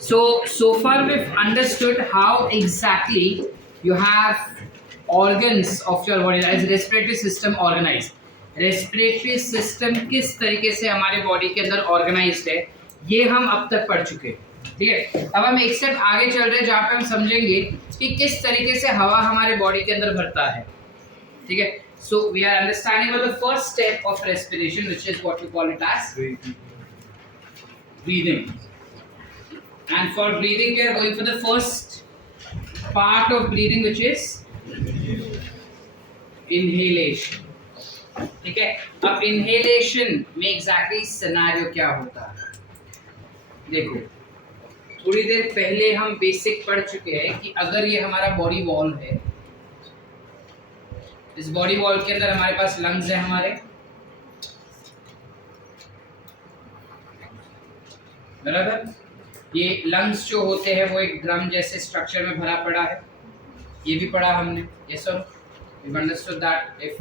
So far we've understood how exactly you have organs of your body as respiratory system organized. Respiratory system किस तरीके से हमारे body के अंदर organised है ये हम अब तक पढ़ चुके हैं, ठीक है। अब हम एक स्टेप आगे चल रहे हैं जहाँ पे हम समझेंगे कि किस तरीके से हवा हमारे बॉडी के अंदर भरता है, ठीक है। So we are understanding the first step of respiration which is what you call it as breathing. And for breathing we are going for the first part of breathing which is inhalation, ठीक है। अब inhalation में exactly scenario क्या होता है, देखो थोड़ी देर पहले हम बेसिक पढ़ चुके हैं कि अगर ये हमारा बॉडी वॉल है, इस बॉडी वॉल के अंदर हमारे पास लंग्स है हमारे, बराबर। ये लंग्स जो होते हैं वो एक ड्रम जैसे स्ट्रक्चर में भरा पड़ा है, ये भी पढ़ा हमने, ये सब we understood that if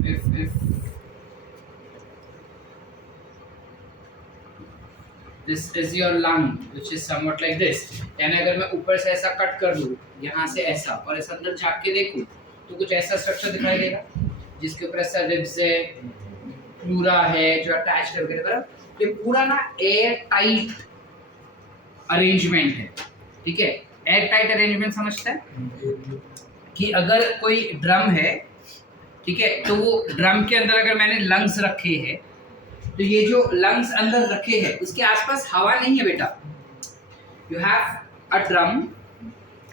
this is your lung which is somewhat like this, यानी अगर मैं ऊपर से ऐसा कट कर लूँ यहाँ से ऐसा और ऐसा अंदर झाँक के देखूँ तो कुछ ऐसा स्ट्रक्चर दिखाई देगा जिसके ऊपर ऐसा रिब्स है, प्लूरा है जो अटैच्ड है वगैरह। ये पूरा ना एयर टाइट अरेंजमेंट है, ठीक है। एयर टाइट अरेंजमेंट समझते हैं कि अगर कोई ड्रम है, ठीक है, तो वो ड्रम के अंदर अगर मैंने लंग्स रखे हैं तो ये जो लंग्स अंदर रखे हैं उसके आसपास हवा नहीं है बेटा। You have a drum,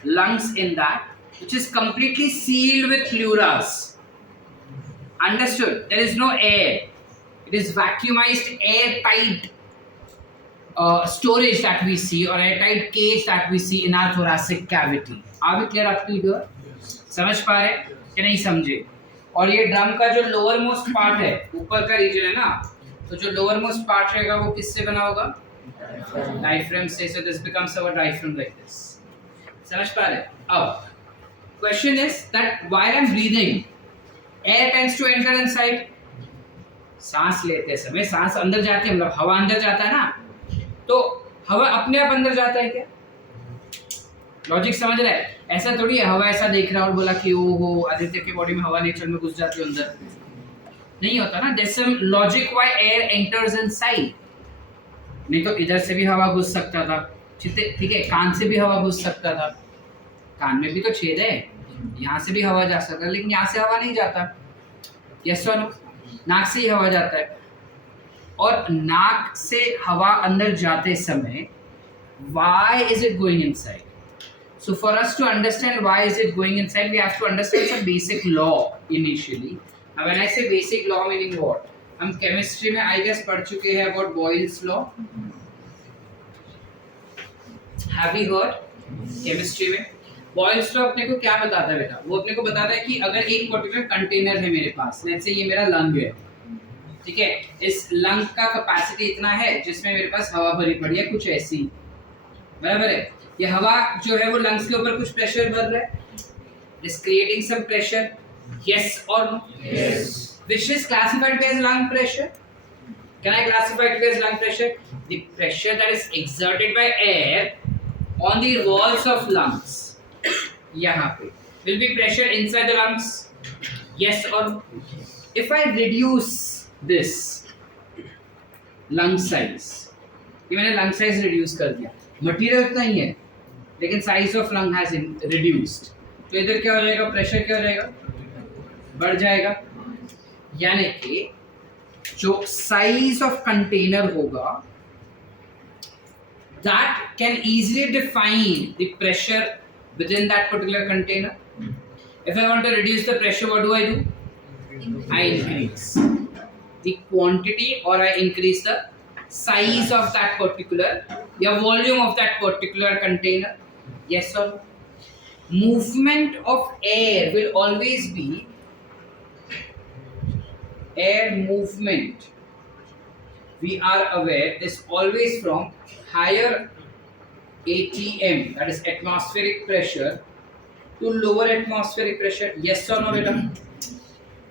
lungs in that which is completely sealed with pleuras, understood. There is no air, it is vacuumised air tight storage that we see or airtight cage that we see in our thoracic cavity. Are we clear up to here? समझ पा रहे कि नहीं समझे? और ये drum का जो लोअर मोस्ट पार्ट है, ऊपर का रीजन है ना, तो जो लोअर मोस्ट पार्ट रहेगा वो किससे बना होगा? डायफ्राम से। So this becomes our diaphragm like this. समझ पा रहे? अब question is that while I'm breathing, air tends to enter inside. सांस लेते समय सांस अंदर जाती है, मतलब हवा अंदर जाता है ना, तो हवा अपने आप अंदर जाता है क्या? लॉजिक समझ रहा है? ऐसा थोड़ी है हवा ऐसा देख रहा और बोला कि ओहो आदित्य की बॉडी में हवा नेचर में घुस जाती है अंदर, नहीं होता ना। There is some logic why air enters inside. नहीं तो इधर से भी हवा घुस सकता था, ठीक है, कान से भी हवा घुस सकता था, कान में भी तो छेद है, यहाँ से भी हवा जा सकता है, लेकिन यहाँ से हवा नहीं जाता। यस और नो? नाक से ही हवा जाता है, और नाक से हवा अंदर जाते समय why is it going inside? So for us to understand why is it going inside, we have to understand some basic law initially. Now when I say basic law meaning what? हम chemistry में I guess पढ़ चुके हैं about Boyle's law. Have you heard? Chemistry में Boyle's law अपने को क्या बताता है बेटा? वो अपने को बताता है कि अगर एक पर्टिकुलर कंटेनर है मेरे पास, जैसे ये मेरा लंग है, ठीक है, इस लंग का कैपेसिटी इतना है जिसमें मेरे पास हवा भरी पड़ी है कुछ ऐसी, बराबर है। ये हवा जो है वो लंग्स के ऊपर कुछ प्रेशर भर रहा है, is creating some pressure, yes और no? Yes. Which is classified as lung pressure? Can I classify it as lung pressure? The pressure that is exerted by air on the walls of lungs, यहाँ पे will be pressure inside the lungs, yes और no? If I reduce this lung size, ये मैंने lung size reduce कर दिया, material उतना ही है लेकिन size of lung has reduced, तो इधर क्या हो जाएगा? प्रेशर क्या हो जाएगा? बढ़ जाएगा। यानी कि जो size of container होगा that can easily define the pressure within that particular container. If I want to reduce the pressure, what do? I increase the quantity or I increase the size of that particular volume of that particular container, yes or no? Movement of air will always be air movement, we are aware, is always from higher ATM, that is atmospheric pressure, to lower atmospheric pressure, yes or no beta?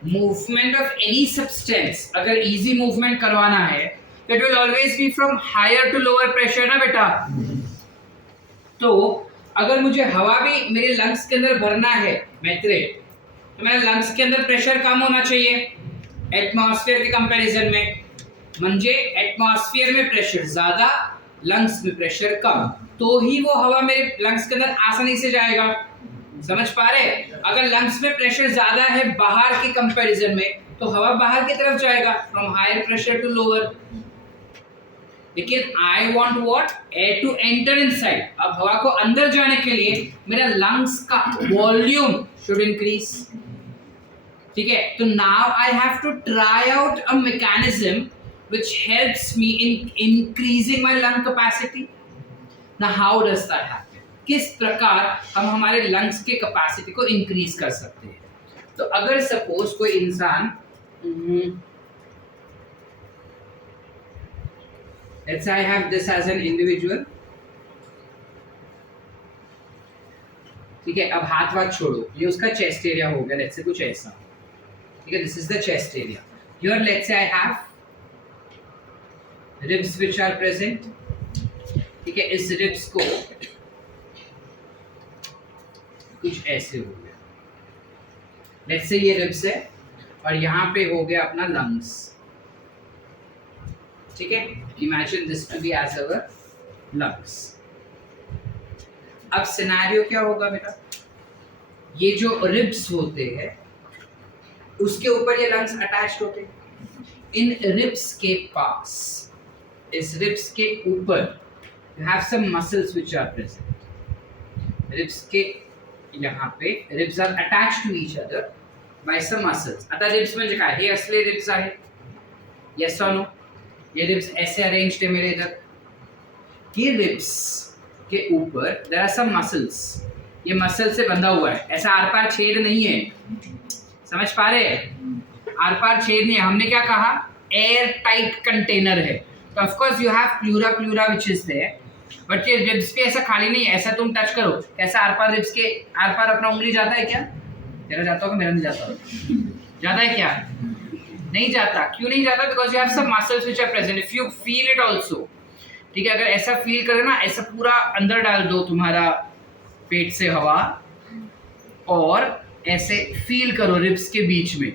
Movement of any substance, अगर easy movement करवाना है, it will always be from higher to lower pressure ना बेटा? तो अगर मुझे हवा भी मेरे लंग्स के अंदर भरना है मैत्रे, तो मेरे लंग्स के अंदर प्रेशर कम होना चाहिए एटमॉस्फेयर के कंपैरिजन में। म्हणजे एटमॉस्फेयर में प्रेशर ज्यादा, लंग्स में प्रेशर कम, तो ही वो हवा मेरे लंग्स के अंदर आसानी से जाएगा। समझ पा रहे? अगर लंग्स में प्रेशर ज्यादा है बाहर के कंपैरिजन में, तो हवा बाहर की तरफ जाएगा, from higher pressure to lower. लेकिन I want what? Air to enter inside. अब हवा को अंदर जाने के लिए मेरा लंग्स का वॉल्यूम शुड इंक्रीज। ठीक है, तो now I have to try out a mechanism which helps me in increasing my lung capacity. Now how does that happen? किस प्रकार हम हमारे लंग्स के कैपेसिटी को इंक्रीज कर सकते हैं? तो अगर सपोज कोई इंसान let's say I have this as an individual, ठीक है, अब हाथ छोड़ो, ये उसका चेस्ट एरिया हो गया, लेट्स से कुछ ऐसा, ठीक है, this is the chest area. Here let's say I have ribs which are present, ठीक है, इस ribs को कुछ ऐसे हो गया, लेट्स से ये ribs है और यहाँ पे हो गया अपना lungs, ठीक है, imagine this to be as our lungs। अब सिनेरियो क्या होगा बेटा? ये जो ribs होते हैं उसके ऊपर ये lungs अटैच्ड होते हैं। इन ribs के पास, इस रिब्स के ऊपर you have some muscles which are present। Ribs के यहाँ पे ribs are attached to each other by some muscles। आता रिब्स म्हणजे काय? हे असले रिब्स आहे, yes or no? ये रिब्स ऐसे अरेंज्ड है मेरे इधर। ये रिब्स के ऊपर there are some muscles, ये मसल से बंधा हुआ है, ऐसा आर पार छेद नहीं है। समझ पा रहे? आर पार छेद नहीं है। हमने क्या कहा? एयर टाइट कंटेनर है। तो of course you have pleura which is there, but ये रिब्स पे ऐसा खाली नहीं है। ऐसा तुम टच करो, ऐसा आर पार रिब्स के आर पार अपना उंगली जाता है क्या? तेरा जाता होगा, मेरा नहीं जाता। जाता है क्या? नहीं जाता। क्यों नहीं जाता? Because you have some muscles which are present. If you feel it also, ठीक है, अगर ऐसा फील करे ना, ऐसा पूरा अंदर डाल दो तुम्हारा पेट से हवा और ऐसे फील करो रिब्स के बीच में।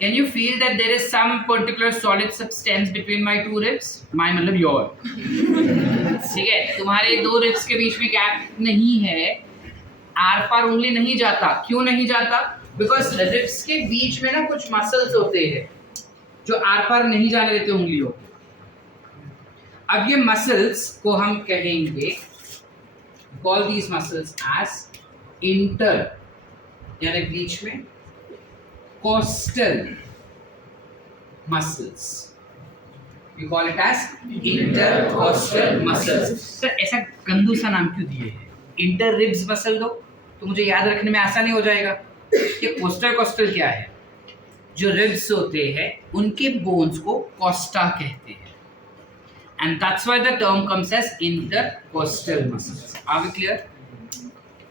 Can you feel that there is some particular solid substance between my two ribs? My मतलब your, ठीक है, तुम्हारे दो रिब्स के बीच में गैप नहीं है, आर पार उंगली नहीं जाता। क्यों नहीं जाता? बिकॉज रिब्स के बीच में ना कुछ मसल्स होते हैं जो आर पार नहीं जाने देते उंगलियों। अब ये मसल्स को हम कहेंगे, call these muscles as inter, यानी बीच में costal muscles, we call it as intercostal muscles। Sir ऐसा गंदू सा नाम क्यों दिए हैं? इंटर रिब्स मसल दो तो मुझे याद रखने में आसानी हो जाएगा। ये कोस्टल क्या है? जो रिब्स होते हैं उनके बोन्स को कोस्टा कहते हैं, and that's why the term comes as intercostal muscles. Are we clear?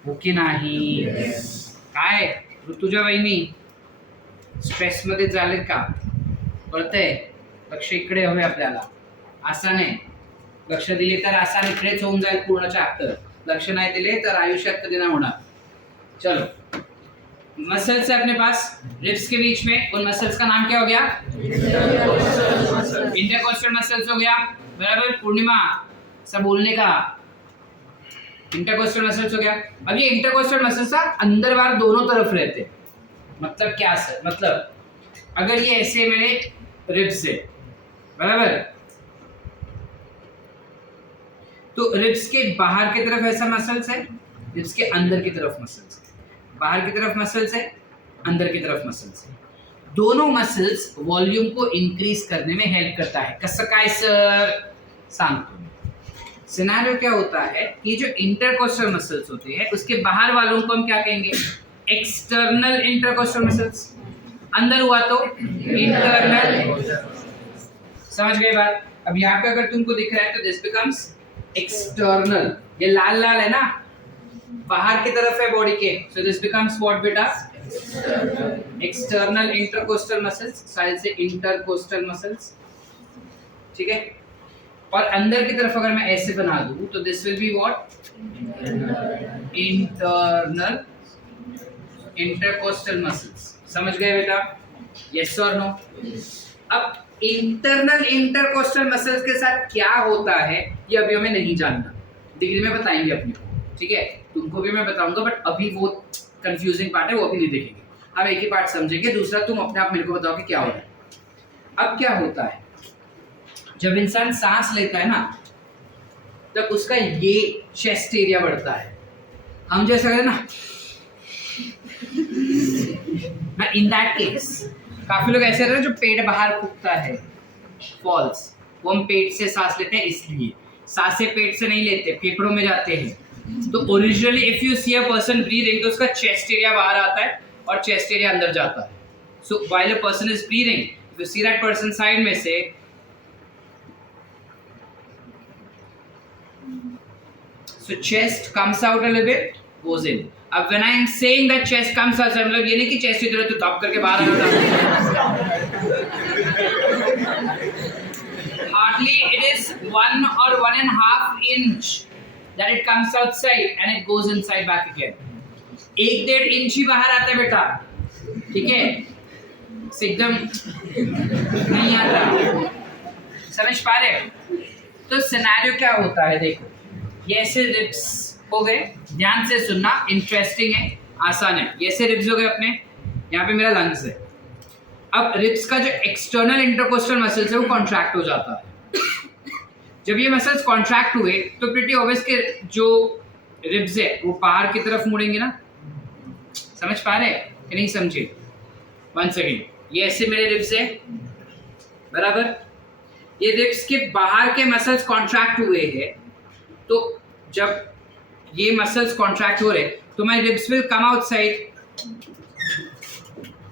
Okay नाही? काय ऋतुजा वहिनी स्ट्रेस मध्ये झाले का? कळतंय? लक्ष इकडे हवे आपल्याला, असं नाही। लक्ष दिले तर असा इकडेच होऊन जाईल पूर्णच्या आत, लक्ष नहीं दिले तर आयुष्यात कधी नाही होणार। चलो, मसल्स है अपने पास रिब्स के बीच में, उन मसल्स का नाम क्या हो गया? इंटरकोस्टल मसल्स हो गया, बराबर? पूर्णिमा सब बोलने का, इंटरकोस्टल मसल्स हो गया। अब ये इंटरकोस्टल मसल्स अंदर बाहर दोनों तरफ रहते हैं। मतलब क्या सर? मतलब अगर ये ऐसे मेरे रिब्स है, बराबर, तो रिब्स के बाहर की तरफ ऐसा मसल्स है, रिब्स के अंदर की तरफ मसल्स है। बाहर की तरफ मसल्स है, अंदर की तरफ मसल्स है। दोनों मसल्स वॉल्यूम को इंक्रीज करने में हेल्प करता है। कसं काय सर? सांगतो। सिनेरियो क्या होता है कि जो इंटरकोस्टल मसल्स होते हैं उसके बाहर वालों को हम क्या कहेंगे? External intercostal muscles. अंदर हुआ तो इंटरनल। समझ गए बात? अब यहाँ पे अगर तुमको दिख रहा है तो दिस बिकम्स एक्सटर्नल। ये लाल लाल है ना, बाहर की तरफ है बॉडी के, सो दिस बिकम्स व्हाट बेटा? एक्सटर्नल इंटरकोस्टल मसल्स, साइड से इंटरकोस्टल मसल्स। ठीक है, और अंदर की तरफ अगर मैं ऐसे बना दूं तो this will be what, internal intercostal muscles. समझ गए बेटा? यस और नो? अब इंटरनल इंटरकोस्टल मसल्स के साथ क्या होता है ये अभी हमें नहीं जानना, डिग्री में बताएंगे अपने को, ठीक है? तुमको भी मैं बताऊंगा, बट अभी वो कंफ्यूजिंग पार्ट है, वो अभी नहीं देखेंगे। हम एक ही पार्ट समझेंगे, दूसरा तुम अपने आप मेरे को बताओ कि क्या हो रहा है। अब क्या होता है, जब इंसान सांस लेता है ना, तब उसका ये चेस्ट एरिया बढ़ता है। हम जैसे करें ना, इन दैट केस काफी लोग ऐसे रहते हैं जो पेट बाहर फूकता है, फॉल्स। वो हम पेट से सांस लेते हैं, इसलिए सांसें पेट से नहीं लेते, फेफड़ों में जाते हैं। तो originally if you see a person breathing, तो उसका चेस्ट एरिया बाहर आता है और चेस्ट एरिया अंदर जाता है। सो while a person is breathing, if you see that person side में से, so chest comes out a little bit, goes in. अब when I am saying that chest comes out, मतलब ये नहीं कि chest इधर तो दब करके बाहर आ जाता है। Hardly it is 1 or 1.5 inch that it comes outside and it goes inside back again. 1-1.5 inch ही बाहर आता है बेटा, ठीक है? एकदम नहीं आता, समझ पा रहे? तो सिनेरियो क्या होता है, देखो ये ऐसे रिब्स हो गए, ध्यान से सुनना, इंटरेस्टिंग है, आसान है। ये ऐसे रिब्स हो गए अपने, यहाँ पे मेरा लंग्स है। अब रिब्स का जो एक्सटर्नल इंटरकोस्टल मसल्स है वो कॉन्ट्रैक्ट हो जाता है। जब ये मसल्स कॉन्ट्रैक्ट हुए तो प्रीटी ऑब्वियस के जो रिब्स है वो बाहर की तरफ मुड़ेंगे ना। समझ पा रहे कि नहीं समझे? वन सेकेंड, ये ऐसे मेरे रिब्स है, बराबर? ये रिब्स के बाहर के मसल्स कॉन्ट्रैक्ट हुए हैं, तो जब ये मसल्स कॉन्ट्रैक्ट हो रहे तो my ribs will come outside.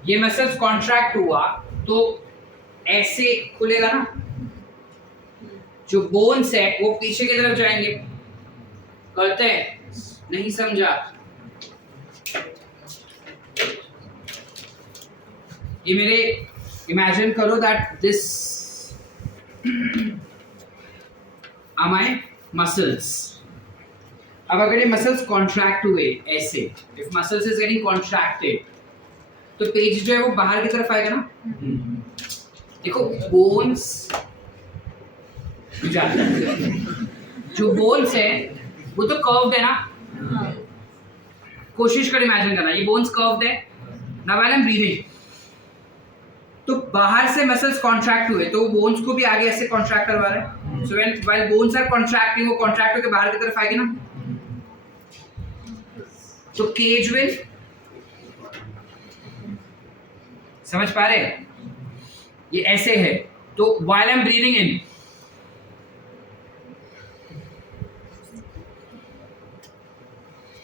ये मसल्स कॉन्ट्रैक्ट हुआ तो ऐसे खुलेगा ना, जो बोन्स है वो पीछे की तरफ जाएंगे। करते हैं? नहीं समझा? ये मेरे इमेजिन करो that this are my muscles. अब अगर ये मसल्स कॉन्ट्रैक्ट हुए ऐसे, if muscles is getting contracted, तो पेज जो है वो बाहर की तरफ आएगा ना। देखो बोन्स जाता है, जो बोन्स है वो तो कर्व्ड है ना। कोशिश कर इमेजिन करना, ये बोन्स कर्व्ड है ना, व्हाइल आई एम ब्रीथिंग, तो बाहर से मसल्स कॉन्ट्रैक्ट हुए तो बोन्स को भी आगे ऐसे कॉन्ट्रैक्ट करवा रहे हैं। So when while bones are contracting, वो कॉन्ट्रैक्ट होकर बाहर की तरफ आएगी ना, तो केज विल, समझ पा रहे? ये ऐसे है, तो व्हाइल आई एम ब्रीथिंग इन,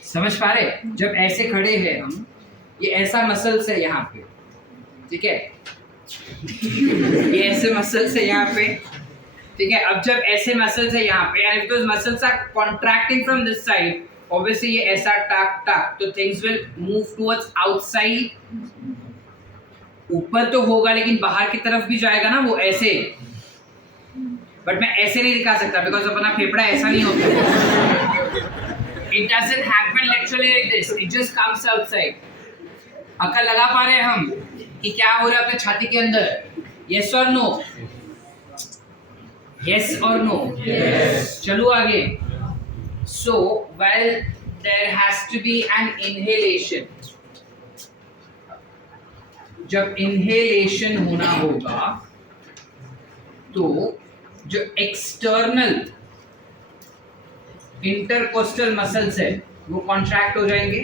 समझ पा रहे? जब ऐसे खड़े हैं हम, ये ऐसा मसल्स है यहाँ पे, ठीक है? ये ऐसे मसल्स है यहाँ पे, ठीक है? अब जब ऐसे मसल्स है यहाँ पे, and if those muscles are contracting from this side, obviously ये ऐसा टक टक, तो things will move towards outside. ऊपर तो होगा लेकिन बाहर की तरफ भी जाएगा ना, वो ऐसे। बट मैं ऐसे नहीं दिखा सकता बिकॉज अपना फेफड़ा ऐसा नहीं होता। It doesn't happen literally like this. It just comes outside. अकल लगा पा रहे हैं हम कि क्या हो रहा है अपने छाती के अंदर? Yes or no? Yes or no? Yes. चलो आगे. So, well, there has to be an inhalation. जब inhalation होना होगा, तो जो एक्सटर्नल इंटरकोस्टल मसल्स है वो कॉन्ट्रैक्ट हो जाएंगे।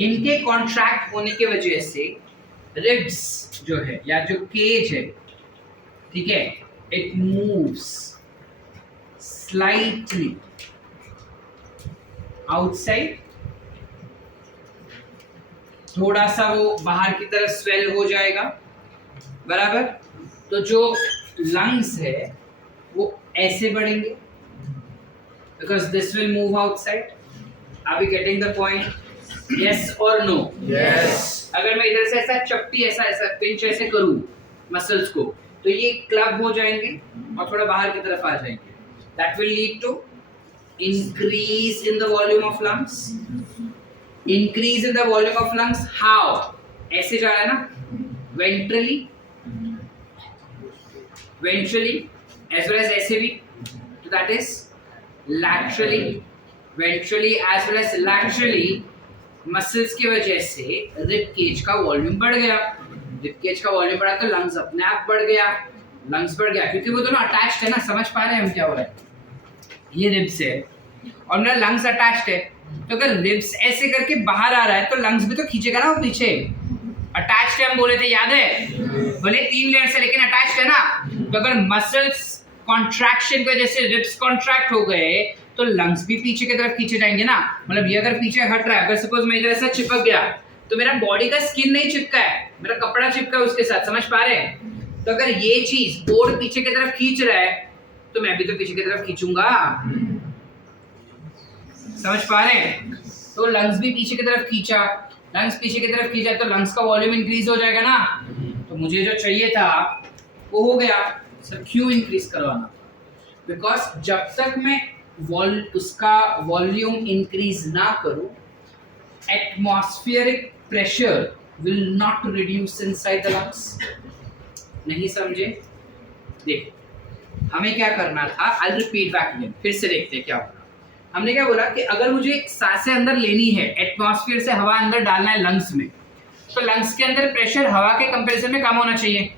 इनके कॉन्ट्रैक्ट होने की वजह से रिब्स जो है या जो केज है, ठीक है, इट मूव्स स्लाइटली आउटसाइड, थोड़ा सा वो बाहर की तरफ स्वेल हो जाएगा, बराबर? तो जो लंग्स है वो ऐसे बढ़ेंगे because this will move outside. Are we getting the point? Yes or no? Yes. अगर मैं इधर से ऐसा चप्टी ऐसा ऐसा पिंच ऐसे करूं मसल्स को, तो ये क्लब हो जाएंगे और थोड़ा बाहर की तरफ आ जाएंगे. That will lead to increase in the volume of lungs. Increase in the volume of lungs how? ऐसे जा रहा है ना, ventrally as well as ऐसे भी, so that is laterally as well as laterally. Muscles की वजह से रिब केज का वॉल्यूम बढ़ गया. रिब केज का वॉल्यूम बढ़ा तो लंग्स अपने आप बढ़ गया. लंग्स बढ़ गया क्योंकि वो दोनों अटैच्ड है ना. समझ पा रहे हैं हम क्या हो रहा है? ये रिब्स है और मेरा लंग्स अटैच्ड है, तो अगर रिब्स ऐसे करके बाहर आ रहा है तो लंग्स भी तो खींचेगा ना. वो पीछे अटैच्ड है, हम बोले थे, याद है? भले 3 लेयर से लेकिन अटैच्ड है ना. तो अगर मसल्स कॉन्ट्रैक्शन की वजह से रिब्स कॉन्ट्रैक्ट हो गए तो लंग्स भी पीछे की तरफ खींचे जाएंगे ना. मतलब ये अगर पीछे हट रहा है, अगर सपोज मैं इधर ऐसा चिपक गया तो मेरा बॉडी का स्किन नहीं चिपका है, मेरा कपड़ा चिपका है उसके साथ. समझ पा रहे हैं? तो अगर ये चीज बोर्ड पीछे की तरफ खींच रहा है तो मैं भी तो पीछे की तरफ खींचूंगा. समझ पा रहे हैं? तो लंग्स भी पीछे की तरफ खींचा. लंग्स पीछे की तरफ खींचा तो लंग्स का वॉल्यूम इंक्रीज हो जाएगा ना. तो मुझे जो चाहिए था वो हो गया. सर क्यों इंक्रीज करवाना? बिकॉज जब तक मैं उसका वॉल्यूम इंक्रीज ना करूं, atmospheric pressure will not reduce inside the lungs. नहीं समझे? देखो हमें क्या करना था. आई रिपीट बैक अगेन, फिर से देखते हैं क्या होगा. हमने क्या बोला कि अगर मुझे सांसें अंदर लेनी है, एटमॉस्फेयर से हवा अंदर डालना है लंग्स में, तो लंग्स के अंदर प्रेशर हवा के कंपैरिजन में कम होना चाहिए.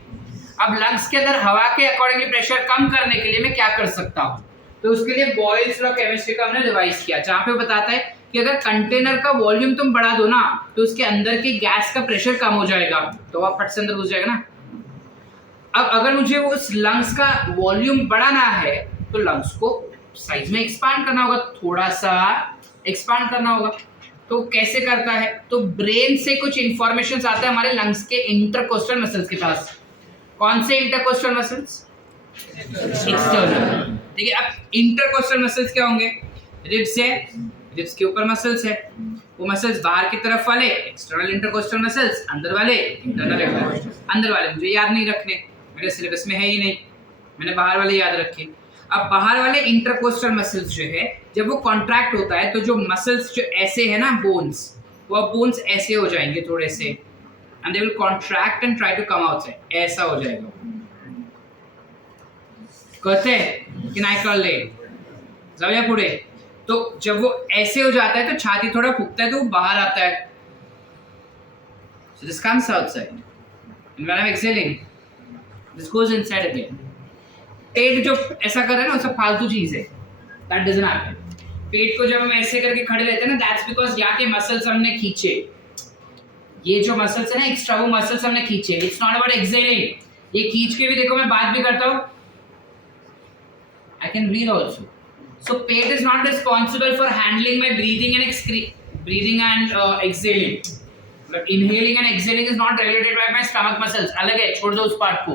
अब लंग्स के अंदर हवा के अकॉर्डिंगली प्रेशर कम करने के लिए मैं क्या कर सकता हूँ? तो उसके लिए बॉयल्स लॉ केमिस्ट्री का हमने रिवाइज किया, जहाँ पे बताता है कि अगर कंटेनर का वॉल्यूम तुम बढ़ा दो ना तो उसके अंदर के गैस का प्रेशर कम हो जाएगा, तो वह फट से अंदर घुस जाएगा ना. अब अगर मुझे उस लंग्स का वॉल्यूम बढ़ाना है तो लंग्स को साइज में एक्सपांड करना होगा, थोड़ा सा एक्सपांड करना होगा. तो कैसे करता है? तो ब्रेन से कुछ इंफॉर्मेशन आता है हमारे लंग्स के इंटरकोस्टल मसल्स के पास. कौन से इंटरकोस्टल मसल्स? एक्सटर्नल. ठीक है. अब इंटरकोस्टल मसल्स क्या होंगे? रिब्स है, रिब्स के ऊपर मसल्स है, वो मसल्स बाहर की तरफ वाले एक्सटर्नल इंटरकोस्टल मसल्स, अंदर वाले इंटरनल. अंदर वाले मुझे याद नहीं रखने, मेरे सिलेबस में है ही नहीं, मैंने बाहर वाले याद रखे. अब बाहर वाले इंटरकोस्टल मसल्स जो है, जब वो कॉन्ट्रैक्ट होता है तो जो मसल्स जो ऐसे है ना, बोन्स, वो बोन्स ऐसे हो जाएंगे थोड़े से, and they will contract and try to come outside. ऐसा हो जाएगा. कहते कि नहीं कर ले जाओ पुढे. तो जब वो ऐसे हो जाता है तो छाती थोड़ा फूकता है तो वो बाहर आता है. So this comes outside. And when I'm exhaling, this goes inside again. पेट जो ऐसा कर रहा है ना, वो सब फालतू चीज है. That doesn't happen. पेट को जब हम ऐसे करके खड़े रहते हैं ना, that's because यहाँ के मसल्स हमने खींचे. ये जो मसल्स है ना एक्स्ट्रा, वो मसल्स हमने खींचे. It's not about exhaling. ये खींच के भी देखो मैं बात भी करता हूँ. I can breathe also. So pet is not responsible for handling my breathing and exhaling. But inhaling and exhaling is not regulated by my stomach muscles. अलग है, छोड़ दो उस पार्ट को.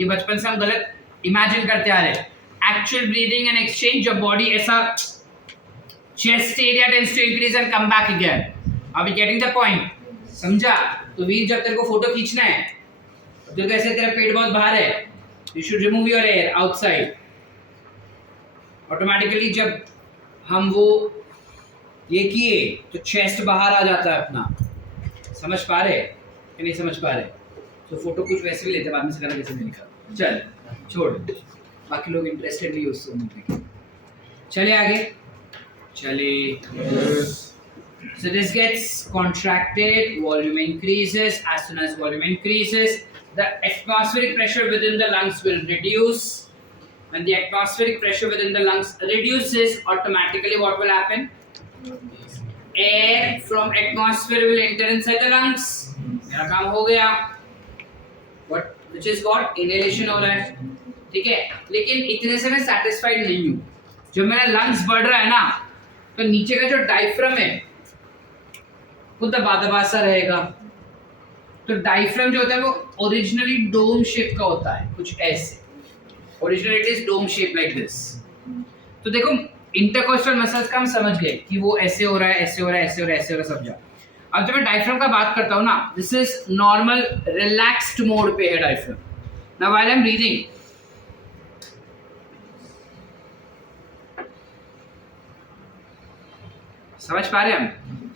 ये बचपन से हम गलत इमेजिन करते आ रहे हैं. Actual breathing and exchange, जब बॉडी ऐसा chest area tends to increase and come back again. Are we getting the point? समझा? तो वीर जब तेरे को फोटो खींचना है, तो कैसे तेरा पेट बहुत बाहर है, you should remove your air outside. Automatically जब हम वो ये किए तो चेस्ट बाहर आ जाता है अपना. समझ पा रहे कि नहीं समझ पा रहे? तो फोटो कुछ वैसे भी लेते बाद में से करा जैसे मैंने कहा. चल छोड़, बाकी लोग इंटरेस्टेड नहीं उससे उम्मीद. चले आगे, चले. So this gets contracted, volume increases. As soon as volume increases, the atmospheric pressure within the lungs will reduce. When the atmospheric pressure within the lungs reduces, automatically what will happen? Air from atmosphere will enter inside the lungs. मेरा काम हो गया. What? Which is what? Inhalation हो रहा है. ठीक है. लेकिन इतने से मैं satisfied नहीं हूँ. जब मेरा lungs बढ़ रहा है ना, तो नीचे का जो डायफ्राम है वो दबा सा रहेगा. तो डायफ्राम जो होता है वो ओरिजिनली डोम शेप का होता है, कुछ ऐसे. Originally it is dome shape like this. तो देखो इंटरकोस्टल मसल्स का हम समझ गए कि वो ऐसे हो रहा है, ऐसे हो रहा है, ऐसे हो रहा है, ऐसे हो रहा है, समझा. अब जब मैं डायफ्राम का बात करता हूँ ना, this is normal relaxed mode पे है diaphragm. Now while I'm breathing, समझ पा रहे हैं हम?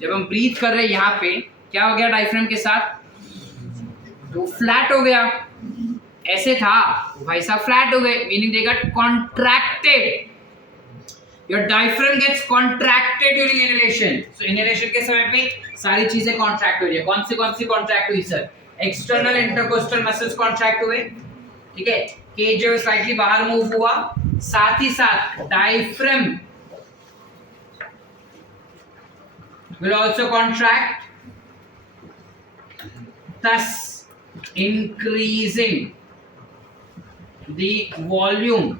जब हम ब्रीथ कर रहे हैं यहाँ पे क्या हो गया डायफ्राम के साथ? तो फ्लैट हो गया, ऐसे था भाई साहब फ्लैट हो गए, meaning they got contracted. Your diaphragm gets contracted during inhalation. So inhalation के समय पे सारी चीजें कॉन्ट्रैक्ट हो रही है. कौन सी कॉन्ट्रैक्ट हुई sir? External intercostal muscles contract हुए, ठीक है. केज जो स्लाइटली बाहर मूव हुआ, साथ ही साथ diaphragm will also contract, thus increasing the volume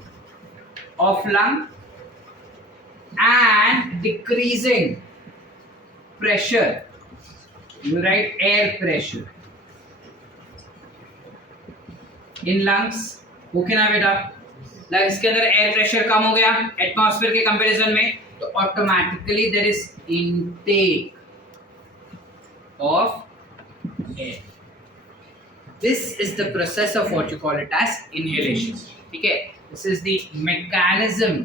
of lung and decreasing pressure. You write air pressure in lungs. Okay ना बेटा? लंग्स के अंदर एयर प्रेशर कम हो गया एटमॉस्फेयर के कंपैरिजन में, तो automatically there is intake of air. This is the process of what you call it as inhalation. ठीक है, this is the mechanism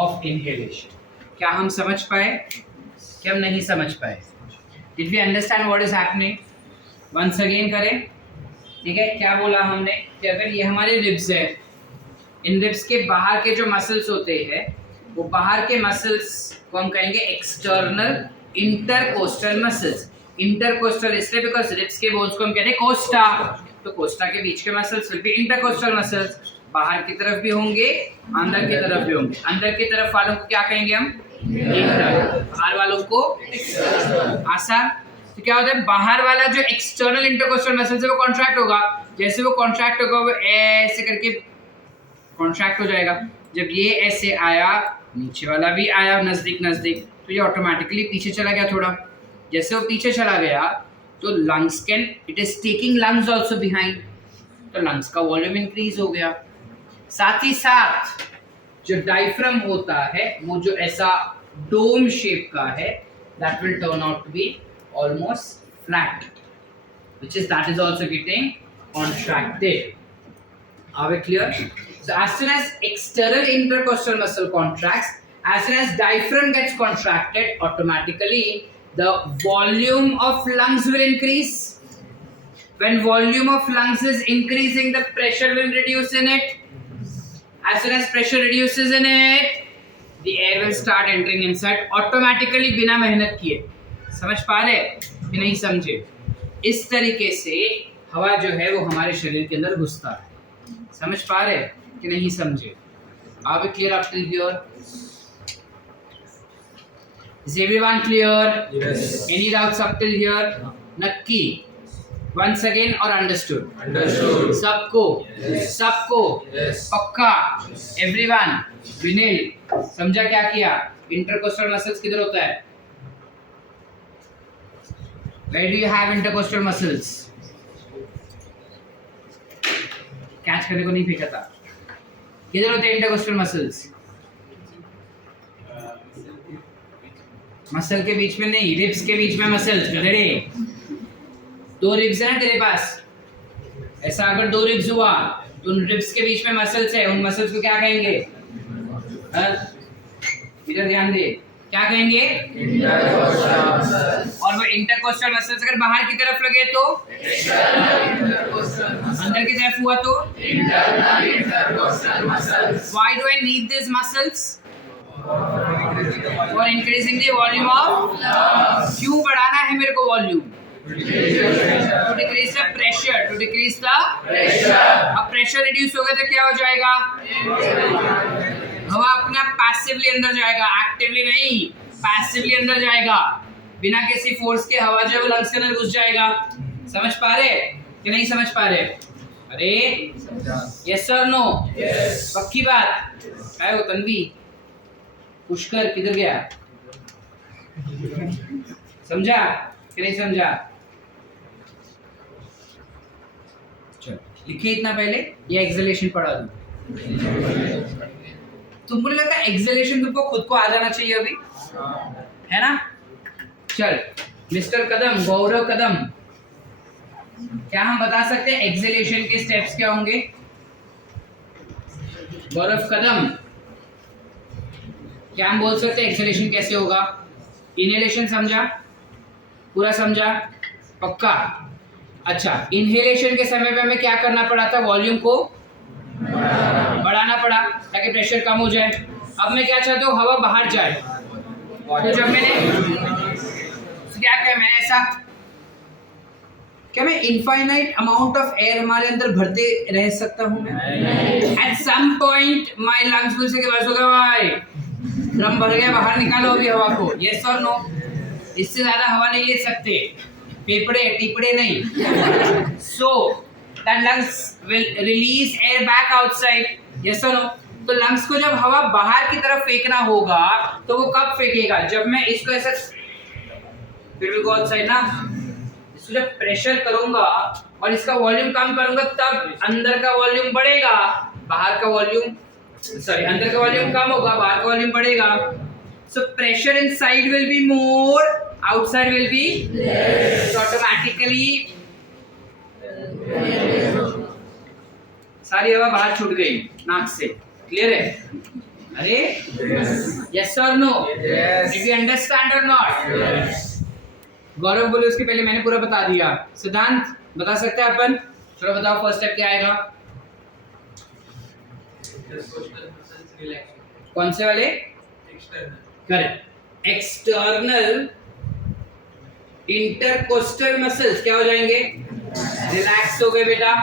of inhalation. क्या हम समझ पाए? क्या हम नहीं समझ पाए? Did we understand what is happening? Once again करें, ठीक है. क्या बोला हमने कि अगर ये हमारे रिब्स है, इन रिब्स के बाहर के जो मसल्स होते हैं वो बाहर के मसल्स को हम कहेंगे एक्सटर्नल इंटरकोस्टल मसल्स. इंटरकोस्टल इसलिए बिकॉज रिब्स के बोन्स को हम कहते हैं कोस्टा, तो कोस्टा के बीच के muscles will be intercostal muscles. बाहर की तरफ भी होंगे, अंदर की तरफ भी होंगे. अंदर की तरफ वालों को क्या कहेंगे हम? इंटर. बाहर वालों को आसान. तो क्या होता है, बाहर वाला जो एक्सटर्नल इंटरकोस्टल मसल्स है वो कॉन्ट्रैक्ट होगा. जैसे वो कॉन्ट्रैक्ट होगा वो ऐसे करके कॉन्ट्रैक्ट हो जाएगा. जब ये ऐसे आया, नीचे वाला भी आया नजदीक नजदीक, तो ये ऑटोमेटिकली पीछे चला गया थोड़ा. जैसे वो पीछे चला गया तो lungs can, it is taking lungs also behind, तो लंग्स का वॉल्यूम इंक्रीज हो गया. साथ ही साथ जो डायफ्राम होता है वो जो ऐसा डोम शेप का है, that will turn out to be almost flat, which is that is also getting contracted. Are we clear? So as soon as external intercostal muscle contracts, as soon as diaphragm gets contracted, automatically the volume of lungs will increase. When volume of lungs is increasing, the pressure will reduce in it. As soon as pressure reduces in it, the air will start entering inside automatically बिना मेहनत किए. समझ पा रहे कि नहीं समझे? इस तरीके से हवा जो है वो हमारे शरीर के अंदर घुसता है. समझ पा रहे कि नहीं समझे? Are we clear up till here? Is everyone clear? Yes. Any doubts up till here? नक्की. Once again or understood? Understood. सबको? Yes. सबको? Yes. पक्का? Everyone? विनील, समझा क्या किया? इंटरकोस्टल मसल्स किधर होता है? Where do you have intercostal muscles? Catch करने को नहीं फेंका था. किधर होते हैं इंटरकोस्टल मसल्स? मसल के बीच में नहीं, रिब्स के बीच में मसल्स. गधेड़े, 2 रिब्स है ना तेरे पास, ऐसा अगर 2 रिब्स हुआ तो उन रिब्स के बीच में मसल्स है, उन मसल्स को क्या कहेंगे? इधर ध्यान दे, क्या कहेंगे? और वो इंटरकोस्टल मसल्स अगर बाहर की तरफ लगे तो, अंदर की तरफ हुआ तो, why do I need these muscles? For increasing the volume of, क्यों बढ़ाना है मेरे को volume? To decrease the pressure, to decrease the pressure. अब प्रेशर रिड्यूस होगा तो क्या हो जाएगा? हवा अपना पैसिवली अंदर जाएगा, एक्टिवली नहीं, पैसिवली अंदर जाएगा. बिना किसी फोर्स के हवा जो है वो लंग्स के अंदर घुस जाएगा. समझ पा रहे कि नहीं समझ पा रहे? अरे यस और नो? पक्की बात? क्या हो तन्वी? पुष्कर किधर गया? समझा कि नहीं समझा? चलो लिखिए इतना पहले, ये एक्सलेशन पढ़ा दूं. तुमको नहीं लगता एक्सलेशन तुमको खुद को आ जाना चाहिए अभी, है ना? चल मिस्टर कदम, गौरव कदम, क्या हम बता सकते हैं एक्सेलेशन के स्टेप्स क्या होंगे? गौरव कदम, क्या हम बोल सकते हैं एक्सेलेशन कैसे होगा? इनहेलेशन समझा? पूरा समझा? पक्का? अच्छा, इनहेलेशन के समय पे हमें क्या करना पड़ा था? वॉल्यूम को बढ़ाना पड़ा ताकि प्रेशर कम हो जाए। अब मैं क्या चाहता हूँ? हवा बाहर जाए। तो जब मैंने क्या किया, मैंने ऐसा, क्या मैं इनफाइनाइट अमाउंट ऑफ एयर हमारे अंदर भरते रह सकता हूँ मैं? At some point my lungs will say बस हो गया भाई, ड्रम भर गया, बाहर निकालो अभी हवा को। यस और नो? इससे ज्यादा हवा नहीं ले सकते, पेपड़े टिपड़े नहीं। So that lungs will release air back outside. Yes और नो? तो लंग्स को जब हवा बाहर की तरफ फेंकना होगा तो वो कब फेंकेगा? जब मैं इसको ऐसा फिर भी गो आउटसाइड ना, इसको जब प्रेशर करूंगा और इसका वॉल्यूम कम करूंगा तब अंदर का वॉल्यूम बढ़ेगा, बाहर का वॉल्यूम अंदर का वॉल्यूम कम होगा, बाहर का वॉल्यूम बढ़ेगा। So pressure inside will be more, outside will be less. Automatically सारी हवा बाहर छूट गई नाक से। क्लियर है? अरे यस और नो? डिड यू अंडरस्टैंड और नॉट? गौरव बोले उसके पहले मैंने पूरा बता दिया। सिद्धांत बता सकते हैं अपन? थोड़ा बताओ फर्स्ट स्टेप क्या आएगा? कौन से वाले? करेक्ट। एक्सटर्नल इंटरकोस्टल मसल्स क्या हो जाएंगे? रिलैक्स हो गए बेटा।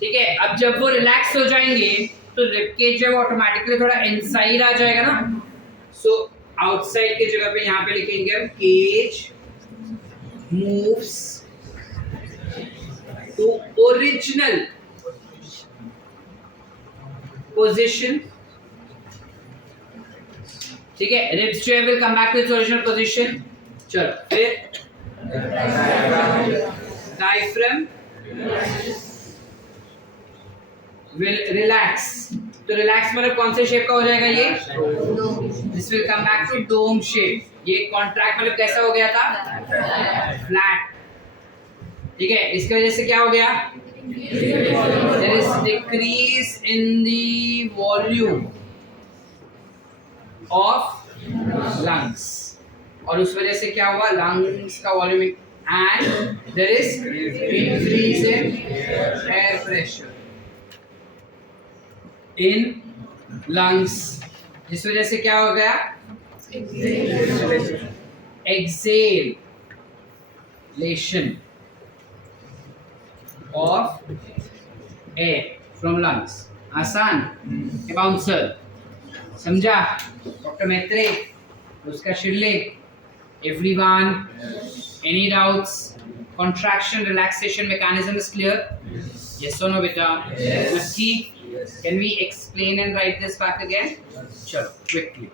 ठीक है, अब जब वो रिलैक्स हो जाएंगे तो रिब केज जब ऑटोमेटिकली थोड़ा इनसाइड आ जाएगा ना, सो आउटसाइड की जगह पे यहाँ पे लिखेंगे हम cage moves to original position। ठीक है, ribs जो है will come back to its original position। चलो फिर diaphragm will relax। तो रिलैक्स मतलब कौन से शेप का हो जाएगा ये? This will come back to dome shape. ये कॉन्ट्रैक्ट मतलब कैसा हो गया था? फ्लैट। ठीक है, इसकी वजह से क्या हो गया? There is decrease in the volume of lungs, और उस वजह से क्या हुआ? लंग्स का volume and there is increase in air pressure in lungs, जिस वजह से क्या हो गया? Acceleration of air from lungs. आसान? बाउंसर समझा? डॉक्टर मैत्रे, उसका Shirley, everyone, any doubts? Contraction relaxation mechanism is clear? Yes or no beta? Naki? Can we explain and write this back again? Chalo, quickly.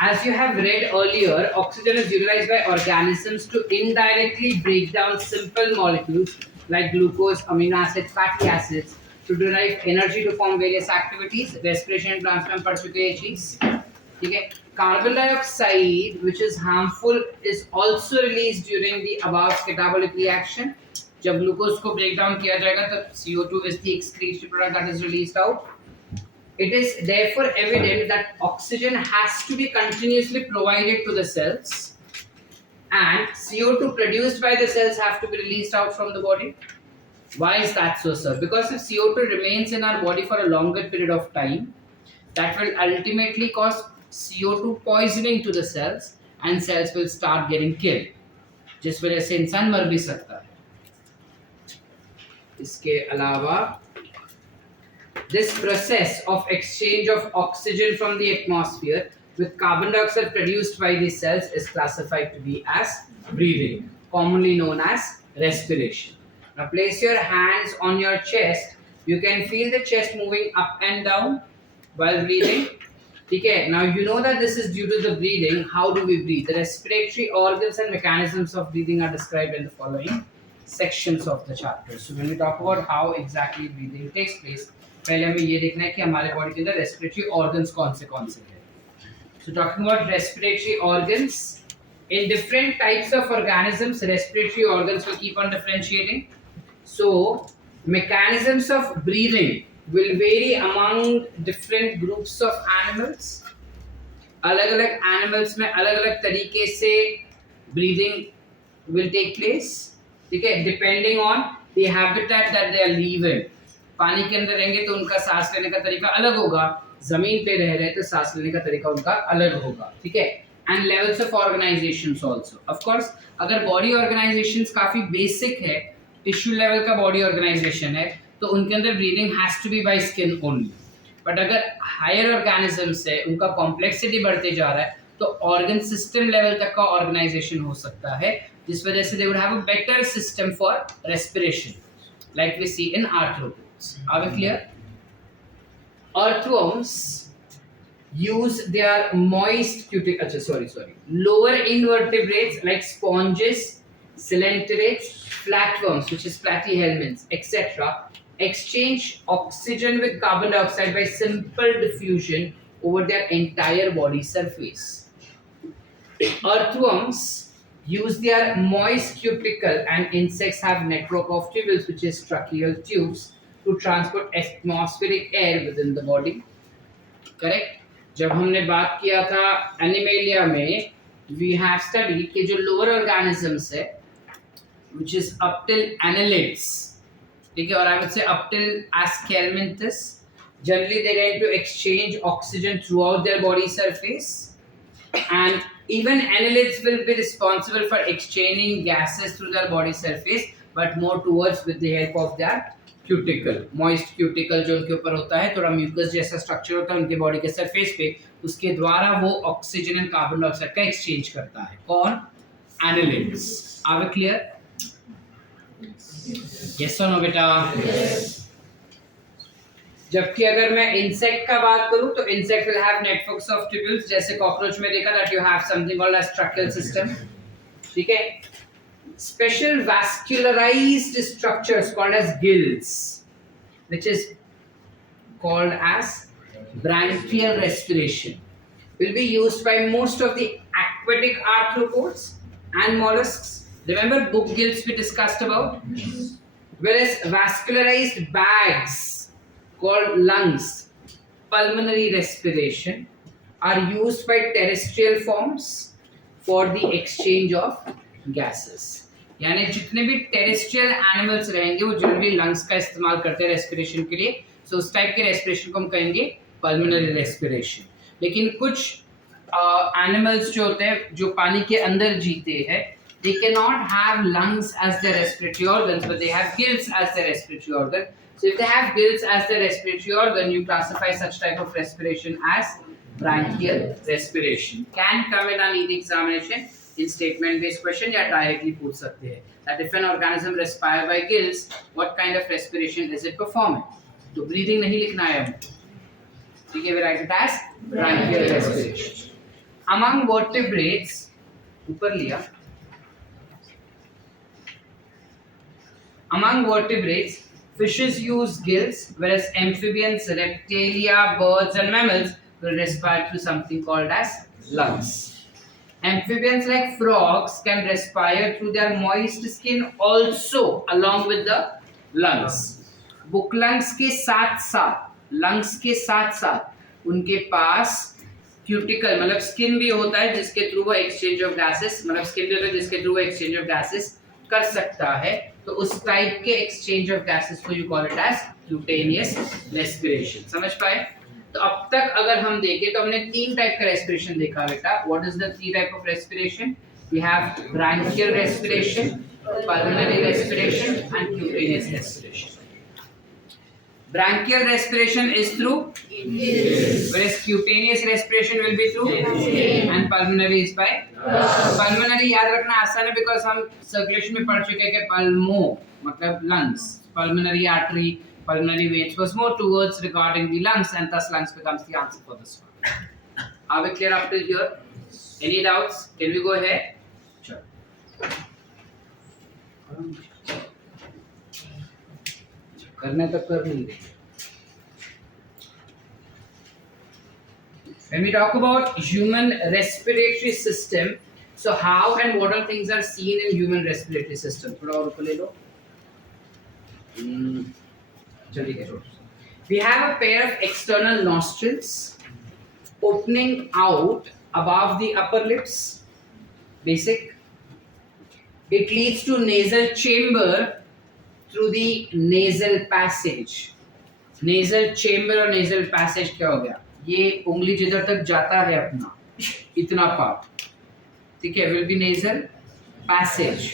As you have read earlier, oxygen is utilized by organisms to indirectly break down simple molecules like glucose, amino acids, fatty acids to derive energy to form various activities. Respiration and transplant पढ़ चुके हैं ये चीज। ठीक है, carbon dioxide which is harmful is also released during the above catabolic reaction। जब glucose को break down किया जाएगा तब CO2 is the excretory product that is released out। It is therefore evident that oxygen has to be continuously provided to the cells and CO2 produced by the cells have to be released out from the body। Why is that so, sir? Because if CO2 remains in our body for a longer period of time, that will ultimately cause CO2 poisoning to the cells and cells will start getting killed, जिस वजह से इंसान मर भी सकता है। इसके अलावा this process of exchange of oxygen from the atmosphere with carbon dioxide produced by the cells is classified to be as breathing, commonly known as respiration। Now place your hands on your chest. You can feel the chest moving up and down while breathing। Okay, now you know that this is due to the breathing. How do we breathe? The respiratory organs and mechanisms of breathing are described in the following sections of the chapter। So when we talk about how exactly breathing takes place, पहले हमें ये देखना है कि हमारे body के अंदर respiratory organs कौन से हैं। So talking about respiratory organs, In different types of organisms, respiratory organs will keep on differentiating. So mechanisms of breathing will vary among different groups of animals. अलग अलग एनिमल्स में अलग अलग तरीके से ब्रीदिंग विल टेक प्लेस, ठीक है, depending on the habitat that they are living. पानी के अंदर रहेंगे तो उनका सांस लेने का तरीका अलग होगा, जमीन पे रह रहे तो सांस लेने का तरीका उनका अलग होगा, ठीक है. And levels of organisations also, of course अगर बॉडी ऑर्गेनाइजेशंस काफी बेसिक है, टिश्यू लेवल का बॉडी ऑर्गेनाइजेशन है, तो उनके अंदर breathing has to be by skin only. But अगर हायर ऑर्गेनिजम्स है, उनका कॉम्प्लेक्सिटी बढ़ते जा रहा है, तो ऑर्गन सिस्टम लेवल तक का ऑर्गेनाइजेशन हो सकता है, जिस वजह से they would have a better system for respiration like we see in arthropods. Are we clear? Earthworms use their moist lower invertebrates like sponges, coelenterate, flatworms which is platyhelminths, etc. exchange oxygen with carbon dioxide by simple diffusion over their entire body surface. Earthworms use their moist cuticle, and insects have network of tubules which is tracheal tubes to transport atmospheric air within the body. Correct? जब हमने बात किया था animalia में, we have studied कि जो lower organisms है which is up till annelids, ठीक है, और I would say up till Aschelminthus, generally they tend to exchange oxygen throughout their body surface, and even annelids will be responsible for exchanging gases through their body surface, but more towards with the help of their cuticle. Moist cuticle जो उनके ऊपर होता है, थोड़ा mucus जैसा structure होता है उनके बॉडी के सरफेस पे, उसके द्वारा वो ऑक्सीजन एंड कार्बन डाइऑक्साइड का एक्सचेंज करता है. कौन? Annelids. Are we clear? Yes और नो बेटा? जबकि अगर मैं इंसेक्ट का बात करूं तो insect will have networks of tubules, जैसे कॉकरोच में देखा that you have something called as tracheal system, ठीक है. Special vascularized structures called as gills, which is called as branchial respiration, will be used by most of the aquatic arthropods and mollusks. Remember book gills we discussed about? Whereas vascularized bags called lungs, pulmonary respiration, are used by terrestrial forms for the exchange of gases. यानी जितने भी terrestrial animals रहेंगे वो generally lungs का इस्तेमाल करते हैं respiration के लिए. सो उस टाइप के रेस्पिरेशन को हम कहेंगे पल्मोनरी रेस्पिरेशन. लेकिन कुछ एनिमल्स जो होते हैं जो पानी के अंदर जीते हैं, they cannot have lungs as their respiratory organs, but they have gills as their respiratory organ. So if they have gills as their respiratory organ, you classify such type of respiration as branchial respiration. Can come in an ED examination in statement based question, या directly पूछ सकते हैं that if an organism respire by gills, what kind of respiration is it performing? तो breathing नहीं लिखना है हमें, ठीक है, we write it as branchial respiration. Among vertebrates, ऊपर लिया, among vertebrates, fishes use gills, whereas amphibians, reptilia, birds and mammals will respire through something called as lungs. Amphibians like frogs can respire through their moist skin also along with the lungs. Book lungs के साथ साथ उनके पास cuticle मतलब skin भी होता है जिसके through वो एक्सचेंज ऑफ गैसेस, मतलब स्किन भी होता है जिसके थ्रू वो एक्सचेंज ऑफ गैसेस कर सकता है. तो उस टाइप के एक्सचेंज ऑफ गैसेस को you call it as cutaneous respiration. समझ पाए? तो अब तक अगर हम देखें तो हमने तीन टाइप का रेस्पिरेशन देखा बेटा. What is the three type of respiration? We have branchial respiration, pulmonary respiration and cutaneous respiration. Branchial respiration is through inhales, whereas cutaneous respiration will be through inhale, and pulmonary is by pulmonary. याद रखना आसान है because हम circulation में पढ़ चुके हैं कि pulmo मतलब lungs, pulmonary artery, pulmonary veins was more towards regarding the lungs, and thus lungs becomes the answer for this one. Are we clear up till here? Any doubts? Can we go ahead? Sure. करने तक कर लेंगे. When we talk about human respiratory system, So how and what all things are seen in human respiratory system? थोड़ा और ऊपर ले लो. जल्दी करो. We have a pair of external nostrils opening out above the upper lips. Basic. It leads to nasal chamber through the nasal passage. Nasal chamber और nasal passage क्या हो गया? ये उंगली जिधर तक जाता है अपना इतना पार्ट, ठीक है, will be nasal passage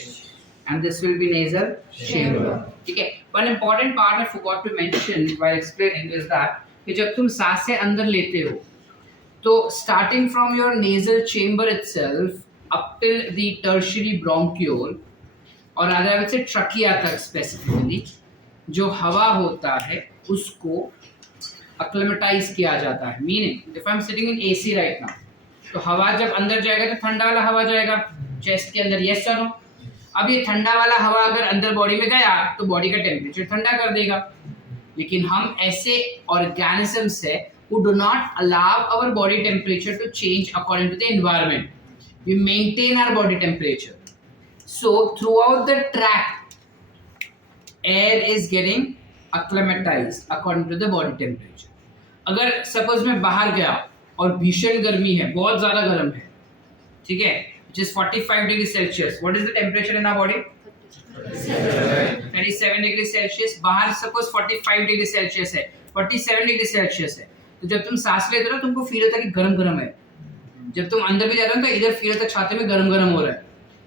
and this will be nasal chamber. ठीक है. One important part I forgot to mention while explaining is that कि जब तुम सांस से अंदर लेते हो तो starting from your nasal chamber itself up till the tertiary bronchiole और अगर I would say trachea तक specifically जो हवा होता है उसको acclimatize किया जाता है. Meaning if I am sitting in AC right now तो हवा जब अंदर जाएगा तो ठंडा वाला हवा जाएगा चेस्ट के अंदर. Yes sir no. अब ये ठंडा वाला हवा अगर अंदर बॉडी में गया तो बॉडी का टेम्परेचर ठंडा कर देगा. लेकिन हम ऐसे ऑर्गेनिजम्स है who do not allow our body temperature to change according to the environment. We maintain our body temperature. So throughout the tract, air is getting acclimatized according to the body temperature. अगर suppose मैं बाहर गया और भीषण गर्मी है, बहुत ज्यादा गर्म है, ठीक है, which is 45 degree Celsius. What is the temperature in our body? 37 degree Celsius. बाहर सपोज 45 डिग्री सेल्सियस है, 47 डिग्री सेल्सियस है. तो जब तुम सांस लेते हो ना तुमको फील होता है कि गरम गरम है. जब तुम अंदर भी जा रहे हो तो इधर फील होता है छाती में गरम गरम हो रहा है,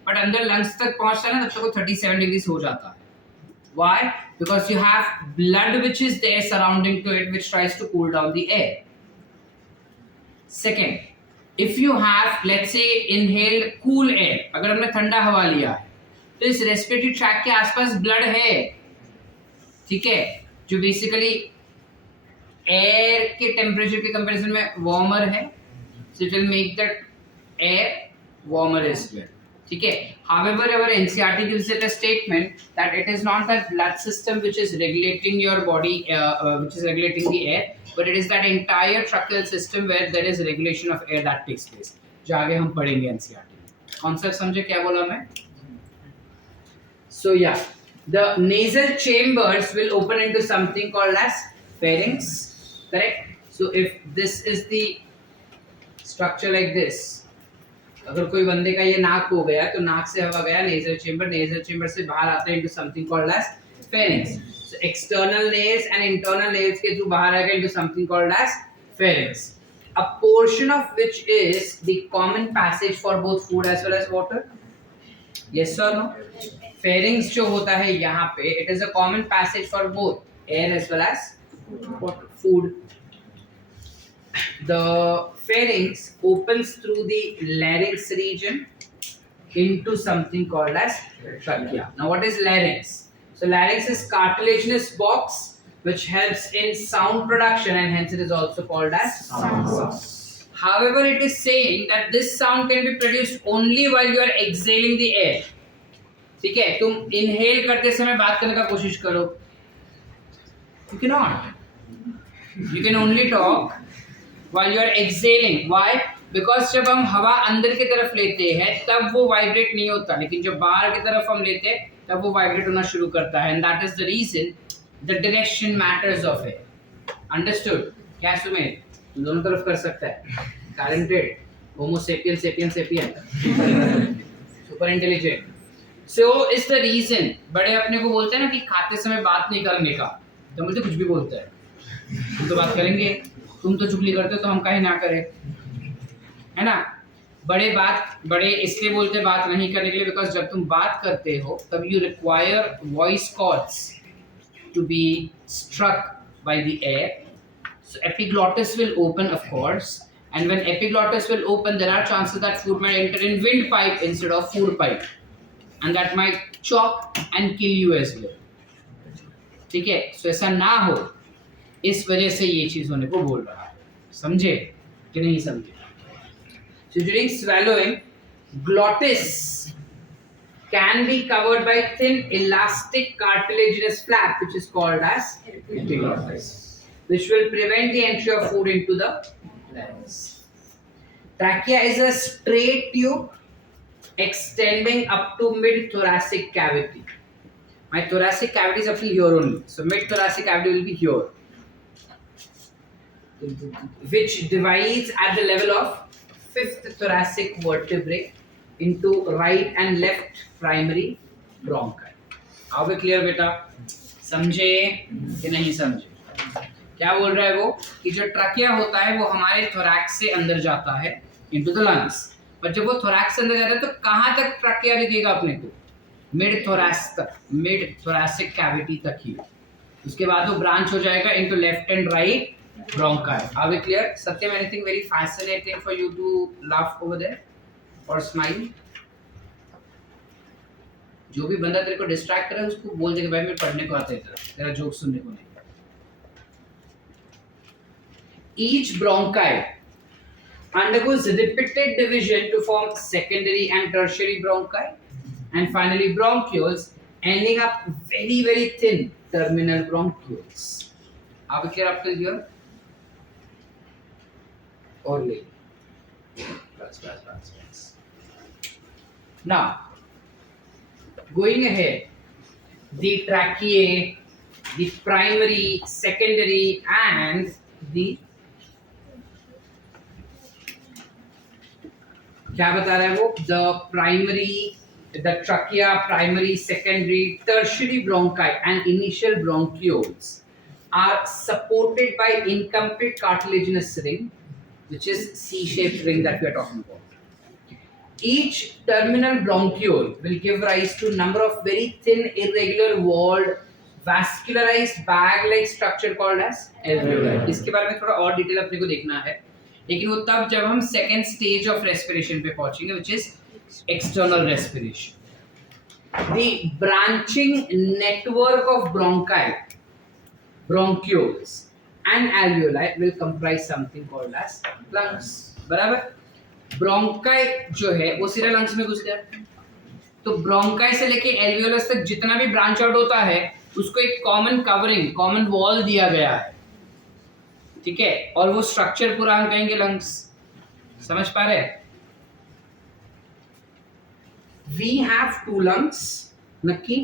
बट अंदर लंग्स तक पहुंचता है ना तब तक वो 37 डिग्री हो जाता है. Why? Because you have blood which is there surrounding to it which tries to cool down the air. Second, if you have let's say inhaled cool air, अगर हमने ठंडा हवा लिया है तो इस रेस्पिरेटरी ट्रैक के आसपास ब्लड है, ठीक है, जो बेसिकली एयर के टेम्परेचर के कंपैरिजन में वार्मर है. So it will make that air warmer as well. ठीक है. However, our NCERT gives it a statement that it is not that blood system which is regulating your body, which is regulating the air, but it is that entire tracheal system where there is regulation of air that takes place. जो आगे हम पढ़ेंगे NCERT. Concept समझे क्या बोला मैं? So yeah, the nasal chambers will open into something called as pharynx. Correct? So if this is the structure like this, अगर कोई बंदे का ये नाक हो गया तो नाक से हवा गया नेजल चेंबर से बाहर आता है into something called as pharynx. So external nails and internal nails के थ्रू बाहर आएगा into something called as pharynx. A portion of which is the common passage for both food as well as water. Yes or no? Pharynx जो होता है यहाँ पे it is a common passage for both air as well as water, food. The pharynx opens through the larynx region into something called as trachea. Now what is larynx? So larynx is cartilaginous box which helps in sound production and hence it is also called as sound. However, it is saying that this sound can be produced only while you are exhaling the air. ठीक है, तुम inhale करते समय बात करने का कोशिश करो. You cannot. You can only talk while you are exhaling. Why? Because जब हम हवा अंदर की तरफ लेते हैं तब वो वाइब्रेट नहीं होता, लेकिन जब बाहर की तरफ हम लेते हैं तब वो वाइब्रेट होना शुरू करता है. And that is the reason the direction matters of it. Understood? क्या सुमेर? तू दोनों तरफ कर सकता है. Talented, Homo sapien, sapien, sapien, super intelligent. So is the reason. बड़े अपने को बोलते हैं ना कि खाते समय बात नहीं करने का, तो बोलते कुछ भी बोलते हैं. हम तो बात करेंगे, तुम तो चुगली करते हो तो हम काहे ना करें, है ना. बड़े इसलिए बोलते बात नहीं करने के लिए बिकॉज जब तुम बात करते हो तब you require voice cords to be struck by the air. So epiglottis will open of course, and when epiglottis will open there are chances that food might enter in windpipe instead of food pipe, and that might choke and kill you as well. ठीक है, सो ऐसा ना हो इस वजह से ये चीज होने को बोल रहा है. समझे कि नहीं समझे? So during swallowing, glottis can be covered by thin elastic cartilaginous flap which is called as epiglottis, which will prevent the entry of food into the larynx. Trachea is a straight tube extending up to mid thoracic cavity. My thoracic cavity is actually here only, so mid thoracic cavity will be here, which divides at the level of fifth thoracic vertebrae into right and left primary bronchi. Are we clear बेटा? समझे कि नहीं समझे? क्या बोल रहा है वो कि जो ट्रकिया होता है वो हमारे थोरैक्स से अंदर जाता है इनटू द लंग्स, पर जब वो थोरैक्स से अंदर जाता है तो कहाँ तक ट्रकिया दिखेगा अपने को? मिड थोरैक्स तक, मिड थोरैसिक कैविटी तक ही। उसके बाद वो ब्रांच हो जाएगा into left and right bronchi. Are we clear? Satyam, anything very fascinating for you to laugh over there or smile? जो भी बंदा तेरे को डिस्ट्रैक्ट करे उसको बोल दे कि भाई मैं पढ़ने को आता है, तेरा जोक सुनने को नहीं। Each bronchi undergoes repeated division to form secondary and tertiary bronchi, and finally bronchioles, ending up very very thin terminal bronchioles. Are we clear up till here? Or late? Now, going ahead, the tracheae, the primary, secondary, and the क्या बता रहा है वो? The primary, the trachea, primary, secondary, tertiary bronchi, and initial bronchioles are supported by incomplete cartilaginous ring, which is C-shaped ring that we are talking about. Each terminal bronchiole will give rise to a number of very thin, irregular walled, vascularized bag-like structure called as alveoli. इसके बारे में थोड़ा और detail अपने को देखना है, लेकिन वो तब जब हम सेकेंड स्टेज ऑफ रेस्पिरेशन पे पहुंचेंगे, which is external respiration. The branching network of bronchi, bronchioles and alveoli will comprise something called as lungs. बराबर? ब्रोंकाई जो है वो सीधा लंग्स में घुस गया, तो ब्रोंकाई से लेके एल्वियोलस तक जितना भी ब्रांच आउट होता है उसको एक कॉमन कवरिंग, कॉमन वॉल दिया गया है, ठीक है, और वो स्ट्रक्चर पूरा हम कहेंगे लंग्स। समझ पा रहे? वी हैव टू लंग्स, नक्की,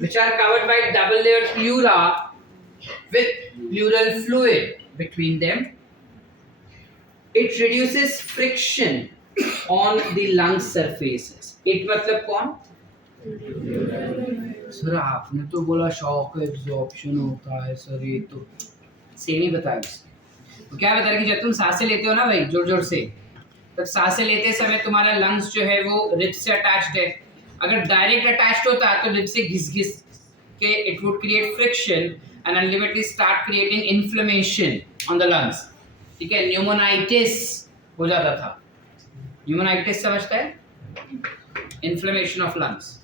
which are covered by double layered pleura with pleural fluid between them. It reduces friction on the lung surfaces. It मतलब कौन? सर आपने तो बोला शॉक एब्जॉर्प्शन होता है सर, ये तो सेम ही बताया। तो क्या बता रहा कि जब तुम सांसें लेते हो ना भाई जोर जोर से, तब सांसें लेते समय तुम्हारा लंग्स जो है वो रिब से अटैच्ड है। अगर डायरेक्ट अटैच्ड होता तो रिब से घिस घिस के it would create friction and ultimately start creating inflammation on the lungs, ठीक है, न्यूमोनाइटिस हो जाता था। न्यूमोनाइटिस समझता है? इन्फ्लेमेशन ऑफ लंग्स,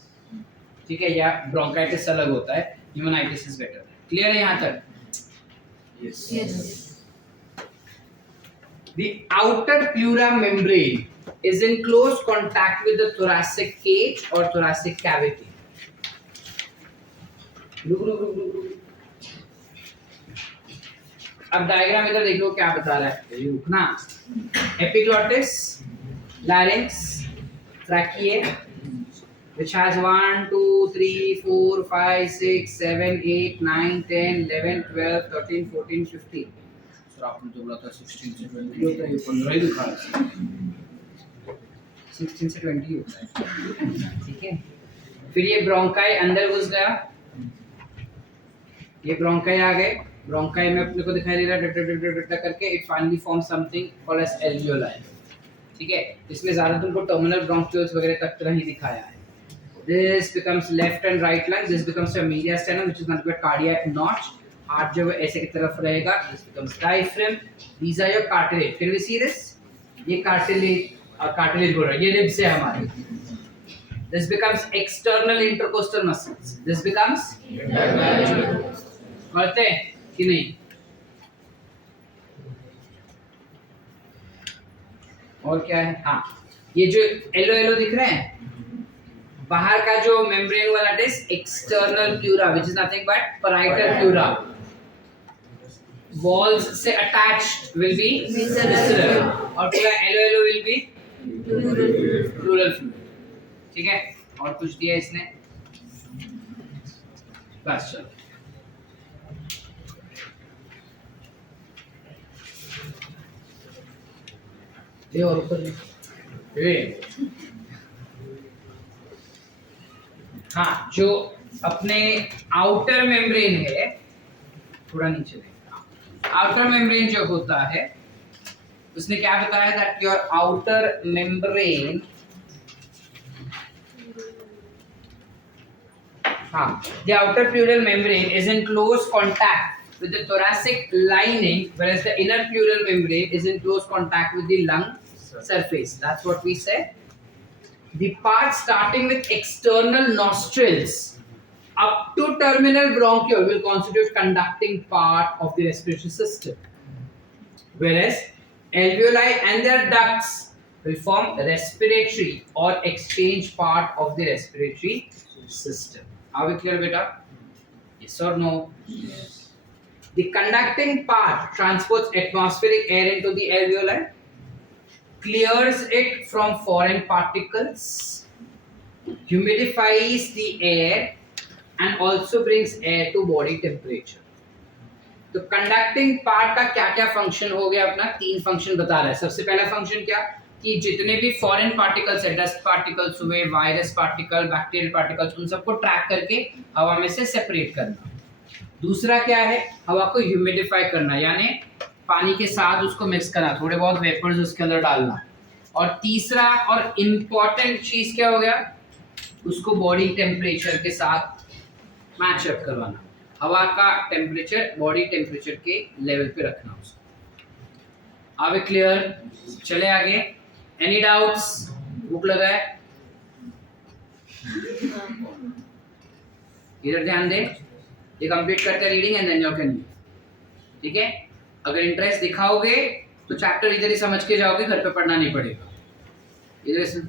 ठीक है, या ब्रोंकाइटिस अलग होता है, न्यूमोनाइटिस इज बेटर। क्लियर है यहाँ तक? Yes. The outer pleura membrane is in close contact with the thoracic cage or thoracic cavity. अब डायग्राम इधर देखो क्या बता रहा है, रुकना। Epiglottis, larynx, tracheae, which has 1, 2, 3, 4, 5, 6, 7, 8, 9, 10, 11, 12, 13, 14, 15. Sir आपने तो बोला था 16 से 20 होता है, ये 15 ही दिखा रहा है। 16 से 20 होता है, ठीक है। फिर ये ब्रोंकाई अंदर घुस गया, ये ब्रोंकाई आ गए, ब्रोंकाई में अपने को दिखाई दे रहा है डट करके, it finally form something called as alveoli, ठीक है। इसमें ज्यादा तुमको टर्मिनल ब्रोंकियोल्स वगैरह तक तरह ही दिखाया है। This becomes left and right lung. This becomes your mediastinum, which is going to be a cardiac notch. Heart जो ऐसे की तरफ रहेगा. This becomes diaphragm. These are your cartilage. Can we see this? ये cartilage बोल रहा है. ये ribs है हमारे. This becomes external intercostal muscles. This becomes करते हैं कि नहीं? और क्या है? हाँ, ये जो येलो दिख रहे हैं, बाहर का जो मेम्ब्रेन वाला is external pleura, which is nothing but parietal pleura. Walls से अटैच्ड विल बी विसरल, और पूरा yellow will be pleural fluid, ठीक है। और कुछ दिया इसने, बस चलो। ये और ऊपर ये, हाँ, जो अपने आउटर मेम्ब्रेन है, थोड़ा नीचे देखना, आउटर मेम्ब्रेन जो होता है, उसने क्या बताया दैट योर आउटर मेम्ब्रेन, हाँ, the outer pleural membrane is in close contact with the thoracic lining, whereas the inner pleural membrane is in close contact with the lung surface. That's what we said. The part starting with external nostrils up to terminal bronchiole will constitute conducting part of the respiratory system, whereas alveoli and their ducts will form respiratory or exchange part of the respiratory system. Are we clear, beta? Yes or no? Yes. The conducting part transports atmospheric air into the alveoli, clears it from foreign particles, humidifies the air, and also brings air to body temperature. तो conducting part का क्या क्या function हो गया अपना, 3 function बता रहा है। सबसे पहला फंक्शन क्या, कि जितने भी फॉरेन पार्टिकल्स है, डस्ट पार्टिकल्स हुए, वायरस पार्टिकल, बैक्टीरियल पार्टिकल्स, उन सबको ट्रैक करके हवा में से सेपरेट करना। दूसरा क्या है, हवा को ह्यूमिडिफाई करना, यानी पानी के साथ उसको मिक्स करना, थोड़े बहुत वेपर्स उसके अंदर डालना। और तीसरा और इम्पॉर्टेंट चीज क्या हो गया, उसको बॉडी टेम्परेचर के साथ मैच अप करवाना, हवा का टेम्परेचर बॉडी टेम्परेचर के लेवल पे रखना उसको। Are we clear? चले आगे। Any doubts? भूख लगा है? इधर ध्यान दे, ये कंप्लीट करते reading and then you can, ठीक है। अगर इंटरेस्ट दिखाओगे तो चैप्टर इधर ही समझ के जाओगे, घर पे पढ़ना नहीं पड़ेगा। इधर से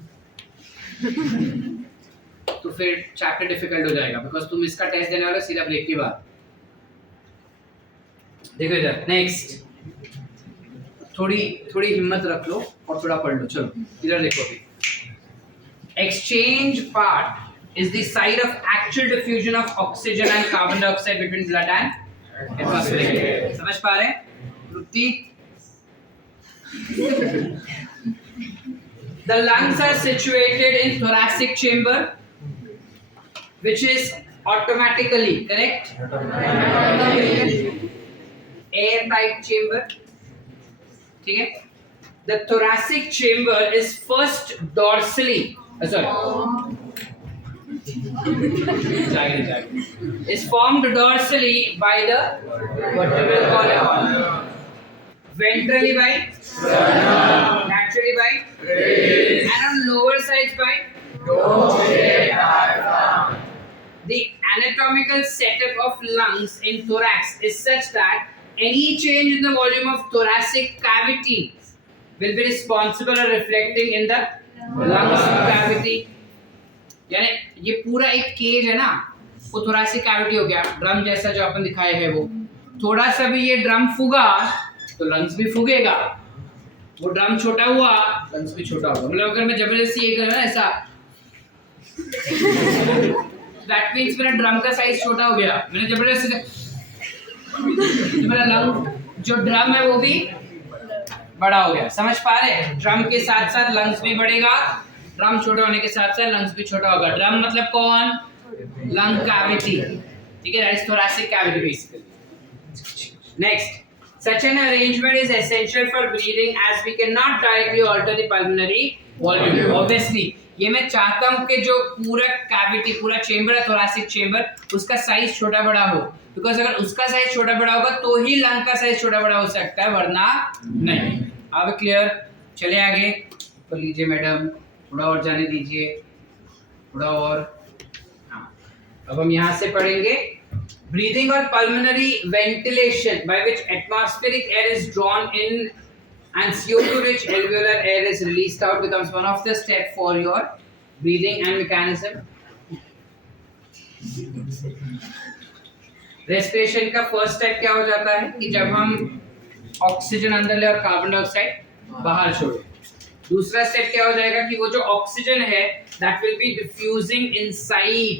तो फिर चैप्टर डिफिकल्ट हो जाएगा, बिकॉज तुम इसका टेस्ट देने वाले सीधा ब्रेक के बाद। देखो इधर, नेक्स्ट, थोड़ी हिम्मत रख लो और थोड़ा पढ़ लो। चलो इधर देखो, अभी exchange part is the side of actual diffusion of oxygen and carbon dioxide between blood and atmospheric. समझ पा रहे हैं रुक्ति? The lungs are situated in thoracic chamber, which is automatically, correct? Airtight chamber. ठीक है? The thoracic chamber is first dorsally, is formed dorsally by the vertebral column, ventrally by, laterally by, and on lower sides by. The anatomical setup of lungs in thorax is such that any change in the volume of thoracic cavity will be responsible or reflecting in the lungs cavity. यानी ये पूरा एक cage है ना, वो thoracic cavity हो गया, drum जैसा जो अपन दिखाए है वो। थोड़ा सा भी ये ड्रम फूगा तो लंग्स भी फूगेगा, वो ड्रम छोटा हुआ लंग्स भी छोटा होगा। मतलब अगर मैं जबरदस्ती ये करूँ ना ऐसा, दैट मींस मेरा ड्रम का साइज छोटा हो गया, मैंने जबरदस्ती तो मेरा लंग जो ड्रम है वो भी बड़ा हो गया। समझ पा रहे हैं? ड्रम के साथ साथ लंग्स भी बढ़ेगा, ड्रम छोटा होने के साथ साथ लंग्स भी छोटा होगा। ड्रम मतलब कौन? लंग कैविटी, ठीक है, that is thoracic cavity basically. Next, such an arrangement is essential for breathing as we cannot directly alter the pulmonary volume. Obviously, ये मैं चाहता हूँ कि जो पूरा कैविटी, पूरा चेंबर है thoracic chamber, उसका साइज छोटा बड़ा हो, बिकॉज अगर उसका साइज छोटा बड़ा होगा तो ही लंग का साइज छोटा बड़ा हो सकता है, वरना नहीं। अब क्लियर? चले आगे तो लीजिए मैडम, थोड़ा और जाने दीजिए, थोड़ा और। हाँ, अब हम यहाँ से पढ़ेंगे breathing or pulmonary ventilation, by which atmospheric air is drawn in and CO2 rich alveolar air is released out, becomes one of the step for your breathing and mechanism. Respiration का फर्स्ट स्टेप क्या हो जाता है कि जब हम oxygen अंदर ले और कार्बन डाइऑक्साइड बाहर छोड़े, दूसरा स्टेप क्या हो जाएगा कि वो जो ऑक्सीजन है that will be diffusing inside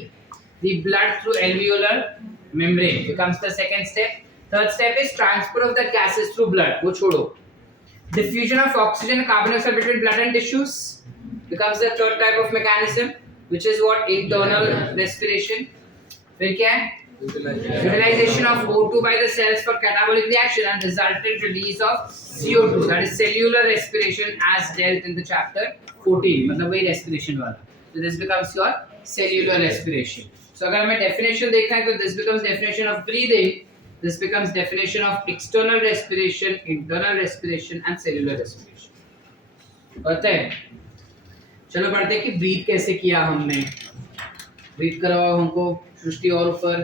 the blood through alveolar membrane becomes the second step. Third step is transfer of the gases through blood. वो छोड़ो. Diffusion of oxygen and carbon dioxide between blood and tissues becomes the third type of mechanism, which is what? Internal respiration. फिर क्या है? Utilization of O2 by the cells for catabolic reaction and resultant release of CO2. That is cellular respiration as dealt in the chapter 14. मतलब वही respiration वाला. So this becomes your cellular respiration. So अगर हमें definition देखना है तो this becomes definition of breathing. This becomes definition of external respiration, internal respiration and cellular respiration. पता है? चलो पढ़ते हैं कि ब्रीथ कैसे किया हमने. ब्रीथ करवाओ हमको सृष्टि और ऊपर.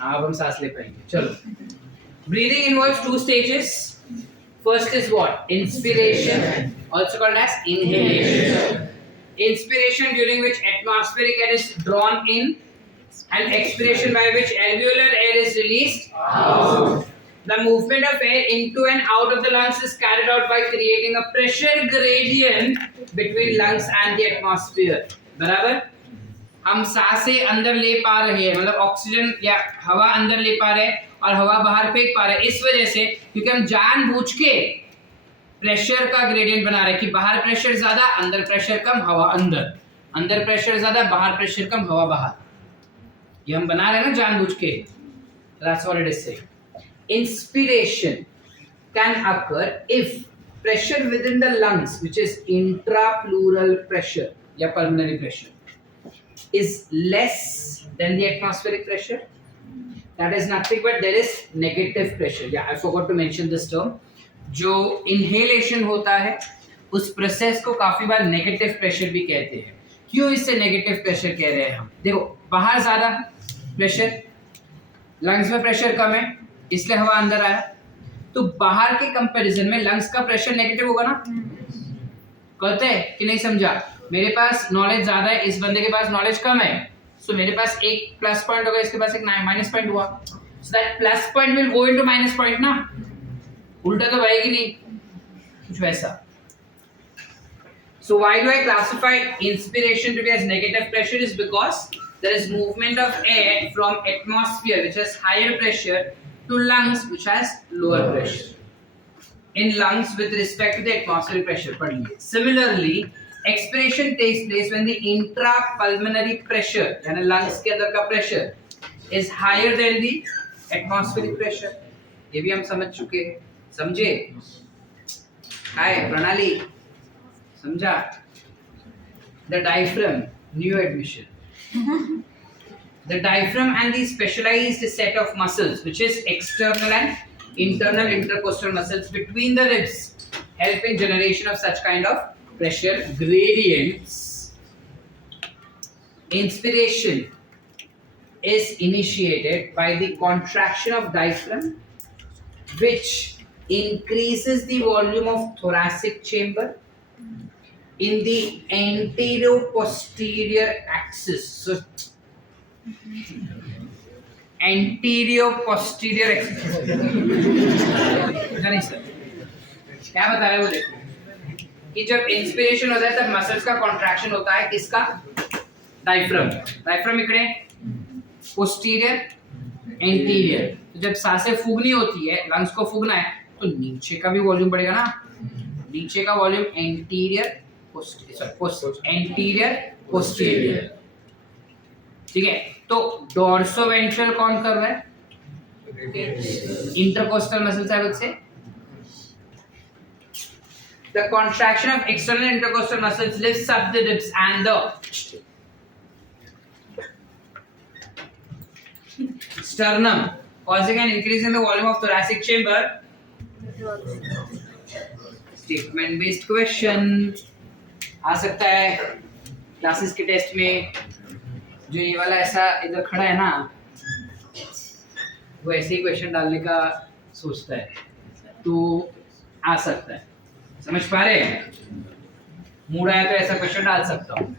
अब हम सांस ले पाएंगे. चलो. Breathing involves two stages. First is what? Inspiration, also called as inhalation. Inspiration, during which atmospheric air is drawn in, and expiration, by which alveolar air is released out. The movement of air into and out of the lungs is carried out by creating a pressure gradient between lungs and the atmosphere. बराबर? हम सांसें अंदर ले पा रहे हैं, मतलब oxygen या हवा अंदर ले पा रहे हैं और हवा बाहर फेंक पा रहे हैं, इस वजह से क्योंकि हम जानबूझ के प्रेशर का ग्रेडियंट बना रहे हैं कि बाहर प्रेशर ज्यादा, अंदर प्रेशर कम, हवा अंदर, अंदर प्रेशर ज्यादा, बाहर प्रेशर कम, हवा बाहर. ये हम बना रहे हैं ना जानबूझ के. That's what it is saying. Inspiration can occur if pressure within the lungs, which is intrapleural pressure या pulmonary pressure, is less than the atmospheric pressure. That is nothing but there is negative pressure. Yeah, I forgot to mention this term. जो inhalation होता है उस process को काफी बार negative pressure भी कहते हैं. क्यों इसे नेगेटिव प्रेशर कह रहे हैं हम? देखो, बाहर ज्यादा प्रेशर, लंग्स में प्रेशर कम है, इसलिए हवा अंदर आया, तो बाहर के कंपैरिजन में लंग्स का प्रेशर नेगेटिव होगा ना. कहते हैं कि नहीं समझा? मेरे पास नॉलेज ज्यादा है, इस बंदे के पास नॉलेज कम है, सो मेरे पास एक प्लस पॉइंट होगा, इसके पास एक माइनस पॉइंट हुआ. So that plus point will go into minus point ना. उल्टा तो बहेगी नहीं, कुछ वैसा. So why do I classify inspiration to be as negative pressure? Is because there is movement of air from atmosphere, which has higher pressure, to lungs, which has lower pressure. In lungs, with respect to the atmospheric pressure. Similarly, expiration takes place when the intrapulmonary pressure, यानी lungs के अंदर का pressure, is higher than the atmospheric pressure. ये भी हम समझ चुके हैं. समझे? हाय प्रणाली, समझा? The diaphragm, new admission. The diaphragm and the specialized set of muscles, which is external and internal intercostal muscles between the ribs, help in generation of such kind of pressure gradients. Inspiration is initiated by the contraction of diaphragm, which increases the volume of thoracic chamber in the anterior-posterior axis. So, anterior-posterior axis. नहीं sir, क्या बता रहे हो? देखो कि जब inspiration होता है तब मसल्स का कॉन्ट्रैक्शन होता है. किसका? डायफ्राम. डायफ्राम इकडे, पोस्टीरियर, एंटीरियर. तो जब सांसें फूंकनी होती है, लंग्स को फूंकना है, तो नीचे का भी वॉल्यूम बढ़ेगा ना. नीचे का वॉल्यूम एंटीरियर पोस्टीरियर. ठीक है. तो डोर्सोवेंट्रल कौन कर रहा है? Intercostal muscles, I would say. The contraction of external intercostal muscles lifts up the ribs and the sternum, causing an increase in the volume of thoracic chamber. Statement based question आ सकता है classes के test में. जो ये वाला ऐसा इधर खड़ा है ना, वो ऐसे ही क्वेश्चन डालने का सोचता है, तो आ सकता है. समझ पा रहे हैं? मूड आया तो ऐसा क्वेश्चन डाल सकता हूँ.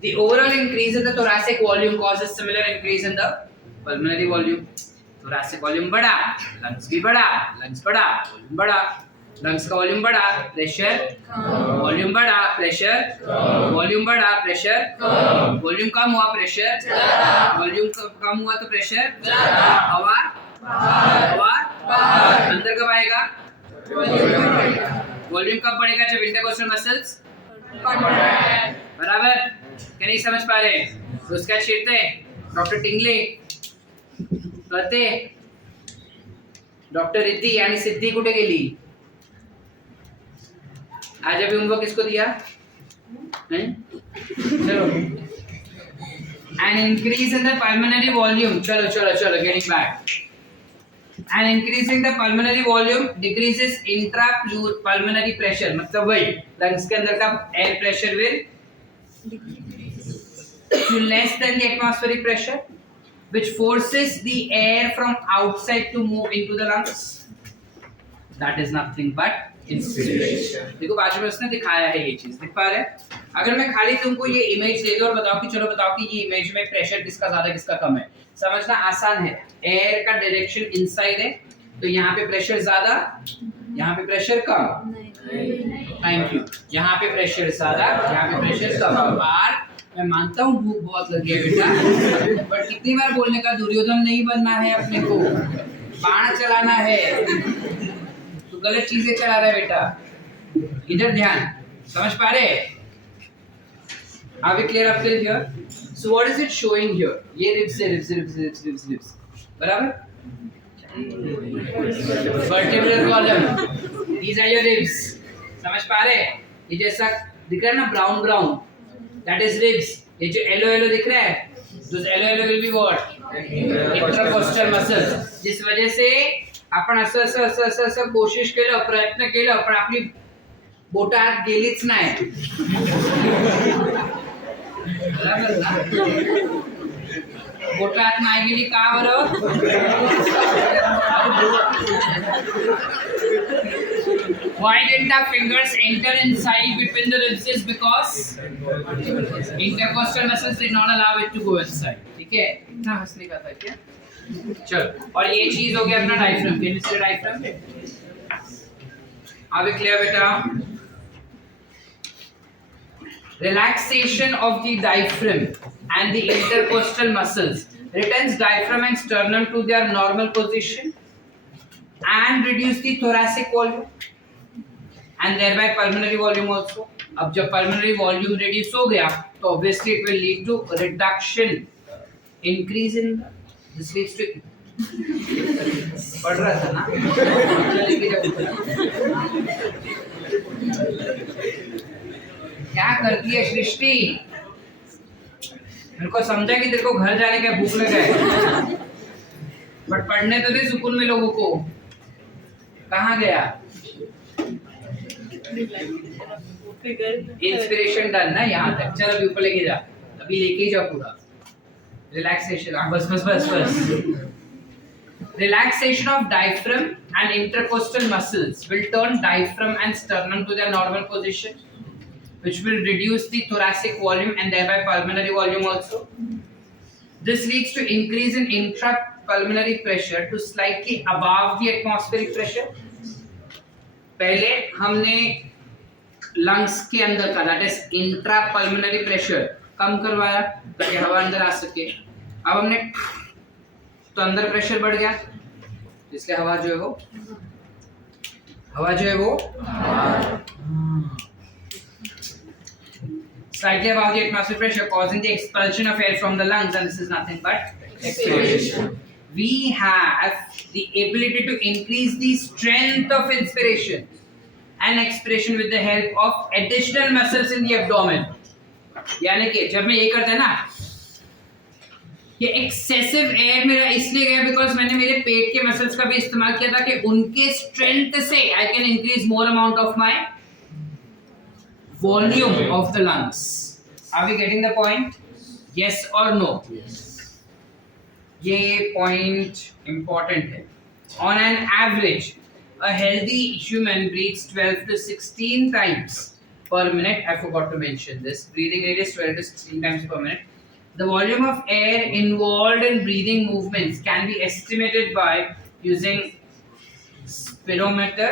The overall increase in the thoracic volume causes similar increase in the pulmonary volume. thoracic volume बढ़ा, lungs भी बढ़ा, lungs बढ़ा, volume बढ़ा. लंग्स का वॉल्यूम बढ़ा, प्रेशर वॉल्यूम बढ़ा, प्रेशर वॉल्यूम बढ़ा, प्रेशर वॉल्यूम कम हुआ, प्रेशर वॉल्यूम कम हुआ तो प्रेशर हवा हवा अंदर कब आएगा, वॉल्यूम कब बढ़ेगा, जब इंटरकोस्टल मसल्स बराबर क्या नहीं समझ पा रहे, उसका छीरते डॉक्टर टिंगले कहते डॉक्टर रिद्धि यानी सिद्धि कुठे गेली, आज अभी होमवर्क किसको दिया नहीं? चलो an increase in the pulmonary volume, चलो getting back, an increase in the pulmonary volume decreases intrapulmonary pressure, मतलब वही लंग्स के अंदर का air pressure will to less than the atmospheric pressure which forces the air from outside to move into the lungs, that is nothing but inspiration. देखो बाजू में उसने दिखाया है ये चीज, दिख पा रहे हैं? अगर मैं खाली तुमको ये इमेज दे दूं और बताऊं कि चलो बताओ कि ये इमेज में प्रेशर किसका ज्यादा किसका कम है, समझना आसान है। एयर का डायरेक्शन इनसाइड है तो यहाँ पे प्रेशर ज्यादा, यहाँ पे प्रेशर कम, थैंक यू, यहाँ पे प्रेशर ज्यादा, यहाँ पे प्रेशर कम। बार मैं मानता हूँ भूख बहुत लगी है बेटा, बट कितनी बार बोलने का, दुर्योधन नहीं बनना है अपने को, बाण चलाना है, गलत चीजें चला रहा है बेटा, इधर ध्यान, समझ पा रहे? Are we clear up till here? So what is it showing here? ये ribs है, ribs, बराबर? Vertebral column, these are your ribs, समझ पा रहे? ये जैसा दिख रहा है ना brown, that is ribs. ये जो yellow दिख रहा है, those yellow will be what? Intercostal muscles. जिस वजह से आपण असं कोशिश केलं, प्रयत्न केलं, पण आपली बोट आत गेलीच नाही, बोट आत नाही गेली का बरं? Why didn't our fingers enter inside between the ribs? Is because intercostal muscles did not allow it to go inside. ठीक है? इतना हंसने का था क्या? चलो, और ये चीज हो गया अपना डायफ्राम, किससे डायफ्राम? अब क्लियर बेटा? Relaxation of the diaphragm and the intercostal muscles returns diaphragm and sternum to their normal position and reduce the thoracic volume and thereby pulmonary volume also. अब जब pulmonary volume reduce हो गया तो obviously it will lead to reduction, increase in, this leads to पढ़ रहा था ना, क्या करती है सृष्टि? मेरे को समझा कि तेरे को घर जाने का भूख लगा है, बट पढ़ने तो दे सुकून में लोगों को। कहाँ गया? इंस्पिरेशन डन ना यहाँ तक, चल अभी ऊपर लेके जा, अभी लेके ही जा पूरा। रिलैक्सेशन, बस। Relaxation of diaphragm and intercostal muscles will turn diaphragm and sternum to their normal position, which will reduce the thoracic volume and thereby pulmonary volume also. This leads to increase in intrapulmonary pressure to slightly above the atmospheric pressure. पहले हमने lungs के अंदर का, that is intrapulmonary pressure कम करवाया ताकि हवा अंदर आ सके। अब हमने तो अंदर प्रेशर बढ़ गया, इसलिए हवा जो है वो slightly above the atmospheric pressure, causing the expulsion of air from the lungs, and this is nothing but expiration. We have the ability to increase the strength of inspiration and expiration with the help of additional muscles in the abdomen. यानी कि जब मैं ये करता है ना, ये excessive air मेरा इसलिए गया बिकॉज मैंने मेरे पेट के मसल्स का भी इस्तेमाल किया था कि उनके स्ट्रेंथ से I can increase more amount of my volume of the lungs. Are we getting the point? Yes और नो? ये पॉइंट इंपॉर्टेंट है। On an average a healthy human breathes 12 to 16 times per minute. I forgot to mention this. Breathing rate is 12 to 16 times per minute. The volume of air involved in breathing movements can be estimated by using spirometer,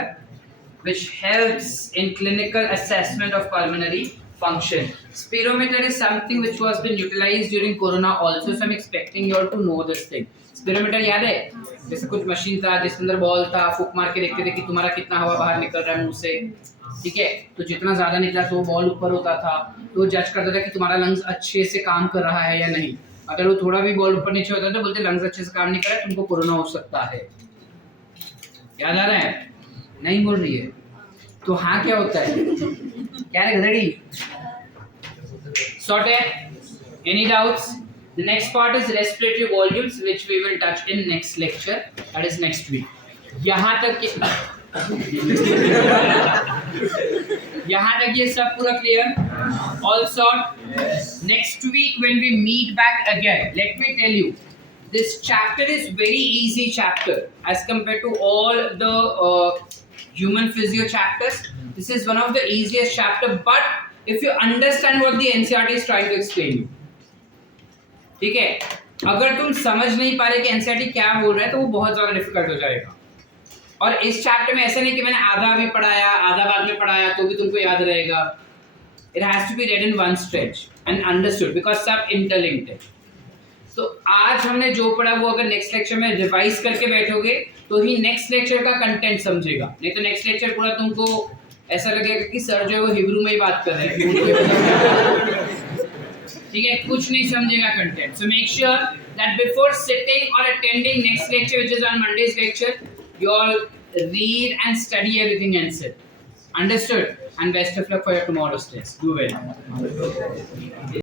which helps in clinical assessment of pulmonary function. Spirometer is something which was been utilized during corona also, so I'm expecting you all to know this thing. Spirometer याद है? जैसे कुछ machine था जिसके अंदर ball था, फूक मार के देखते थे कि तुम्हारा कितना हवा बाहर निकल रहा है मुंह से, ठीक है? तो जितना ज्यादा निकला तो बॉल ऊपर होता था, तो जज करता था कि तुम्हारा लंग्स अच्छे से काम कर रहा है या नहीं. अगर वो थोड़ा भी बॉल ऊपर नीचे होता तो बोलते लंग्स अच्छे से काम नहीं कर रहा है, तुमको कोरोना हो सकता है. याद आ रहा है? नहीं बोल रही है तो हाँ क्या होता है? क्या है गधड़ी? Sort है? Any doubts? The next part is respiratory volumes, which we will touch in next lecture, that is next week. यहाँ तक ये सब पूरा clear? All sort? Next week when we meet back again, let me tell you, this chapter is very easy chapter as compared to all the human physio chapters. This is one of the easiest chapter, but if you understand what the NCERT is trying to explain you, ठीक है? अगर तुम समझ नहीं पा रहे कि NCERT क्या बोल रहा है तो वो बहुत ज़्यादा डिफिकल्ट हो जाएगा. और इस चैप्टर में ऐसा नहीं कि मैंने आधा भी पढ़ाया आधा बाद में पढ़ाया तो भी तुमको याद रहेगा. It has to be read in one stretch and understood because सब interlinked है. तो आज हमने जो पढ़ा वो अगर नेक्स्ट लेक्चर में रिवाइज करके बैठोगे तो ही नेक्स्ट लेक्चर का कंटेंट समझेगा. नहीं तो नेक्स्ट लेक्चर पूरा तुमको ऐसा लगेगा कि सर जो है वो हिब्रू में ही बात कर रहे हैं. ठीक है, कुछ नहीं समझेगा content. So make sure that before sitting और attending next lecture which is on Monday's lecture, you all read and study everything and sit. Understood? And best of luck for your tomorrow's test. Do well.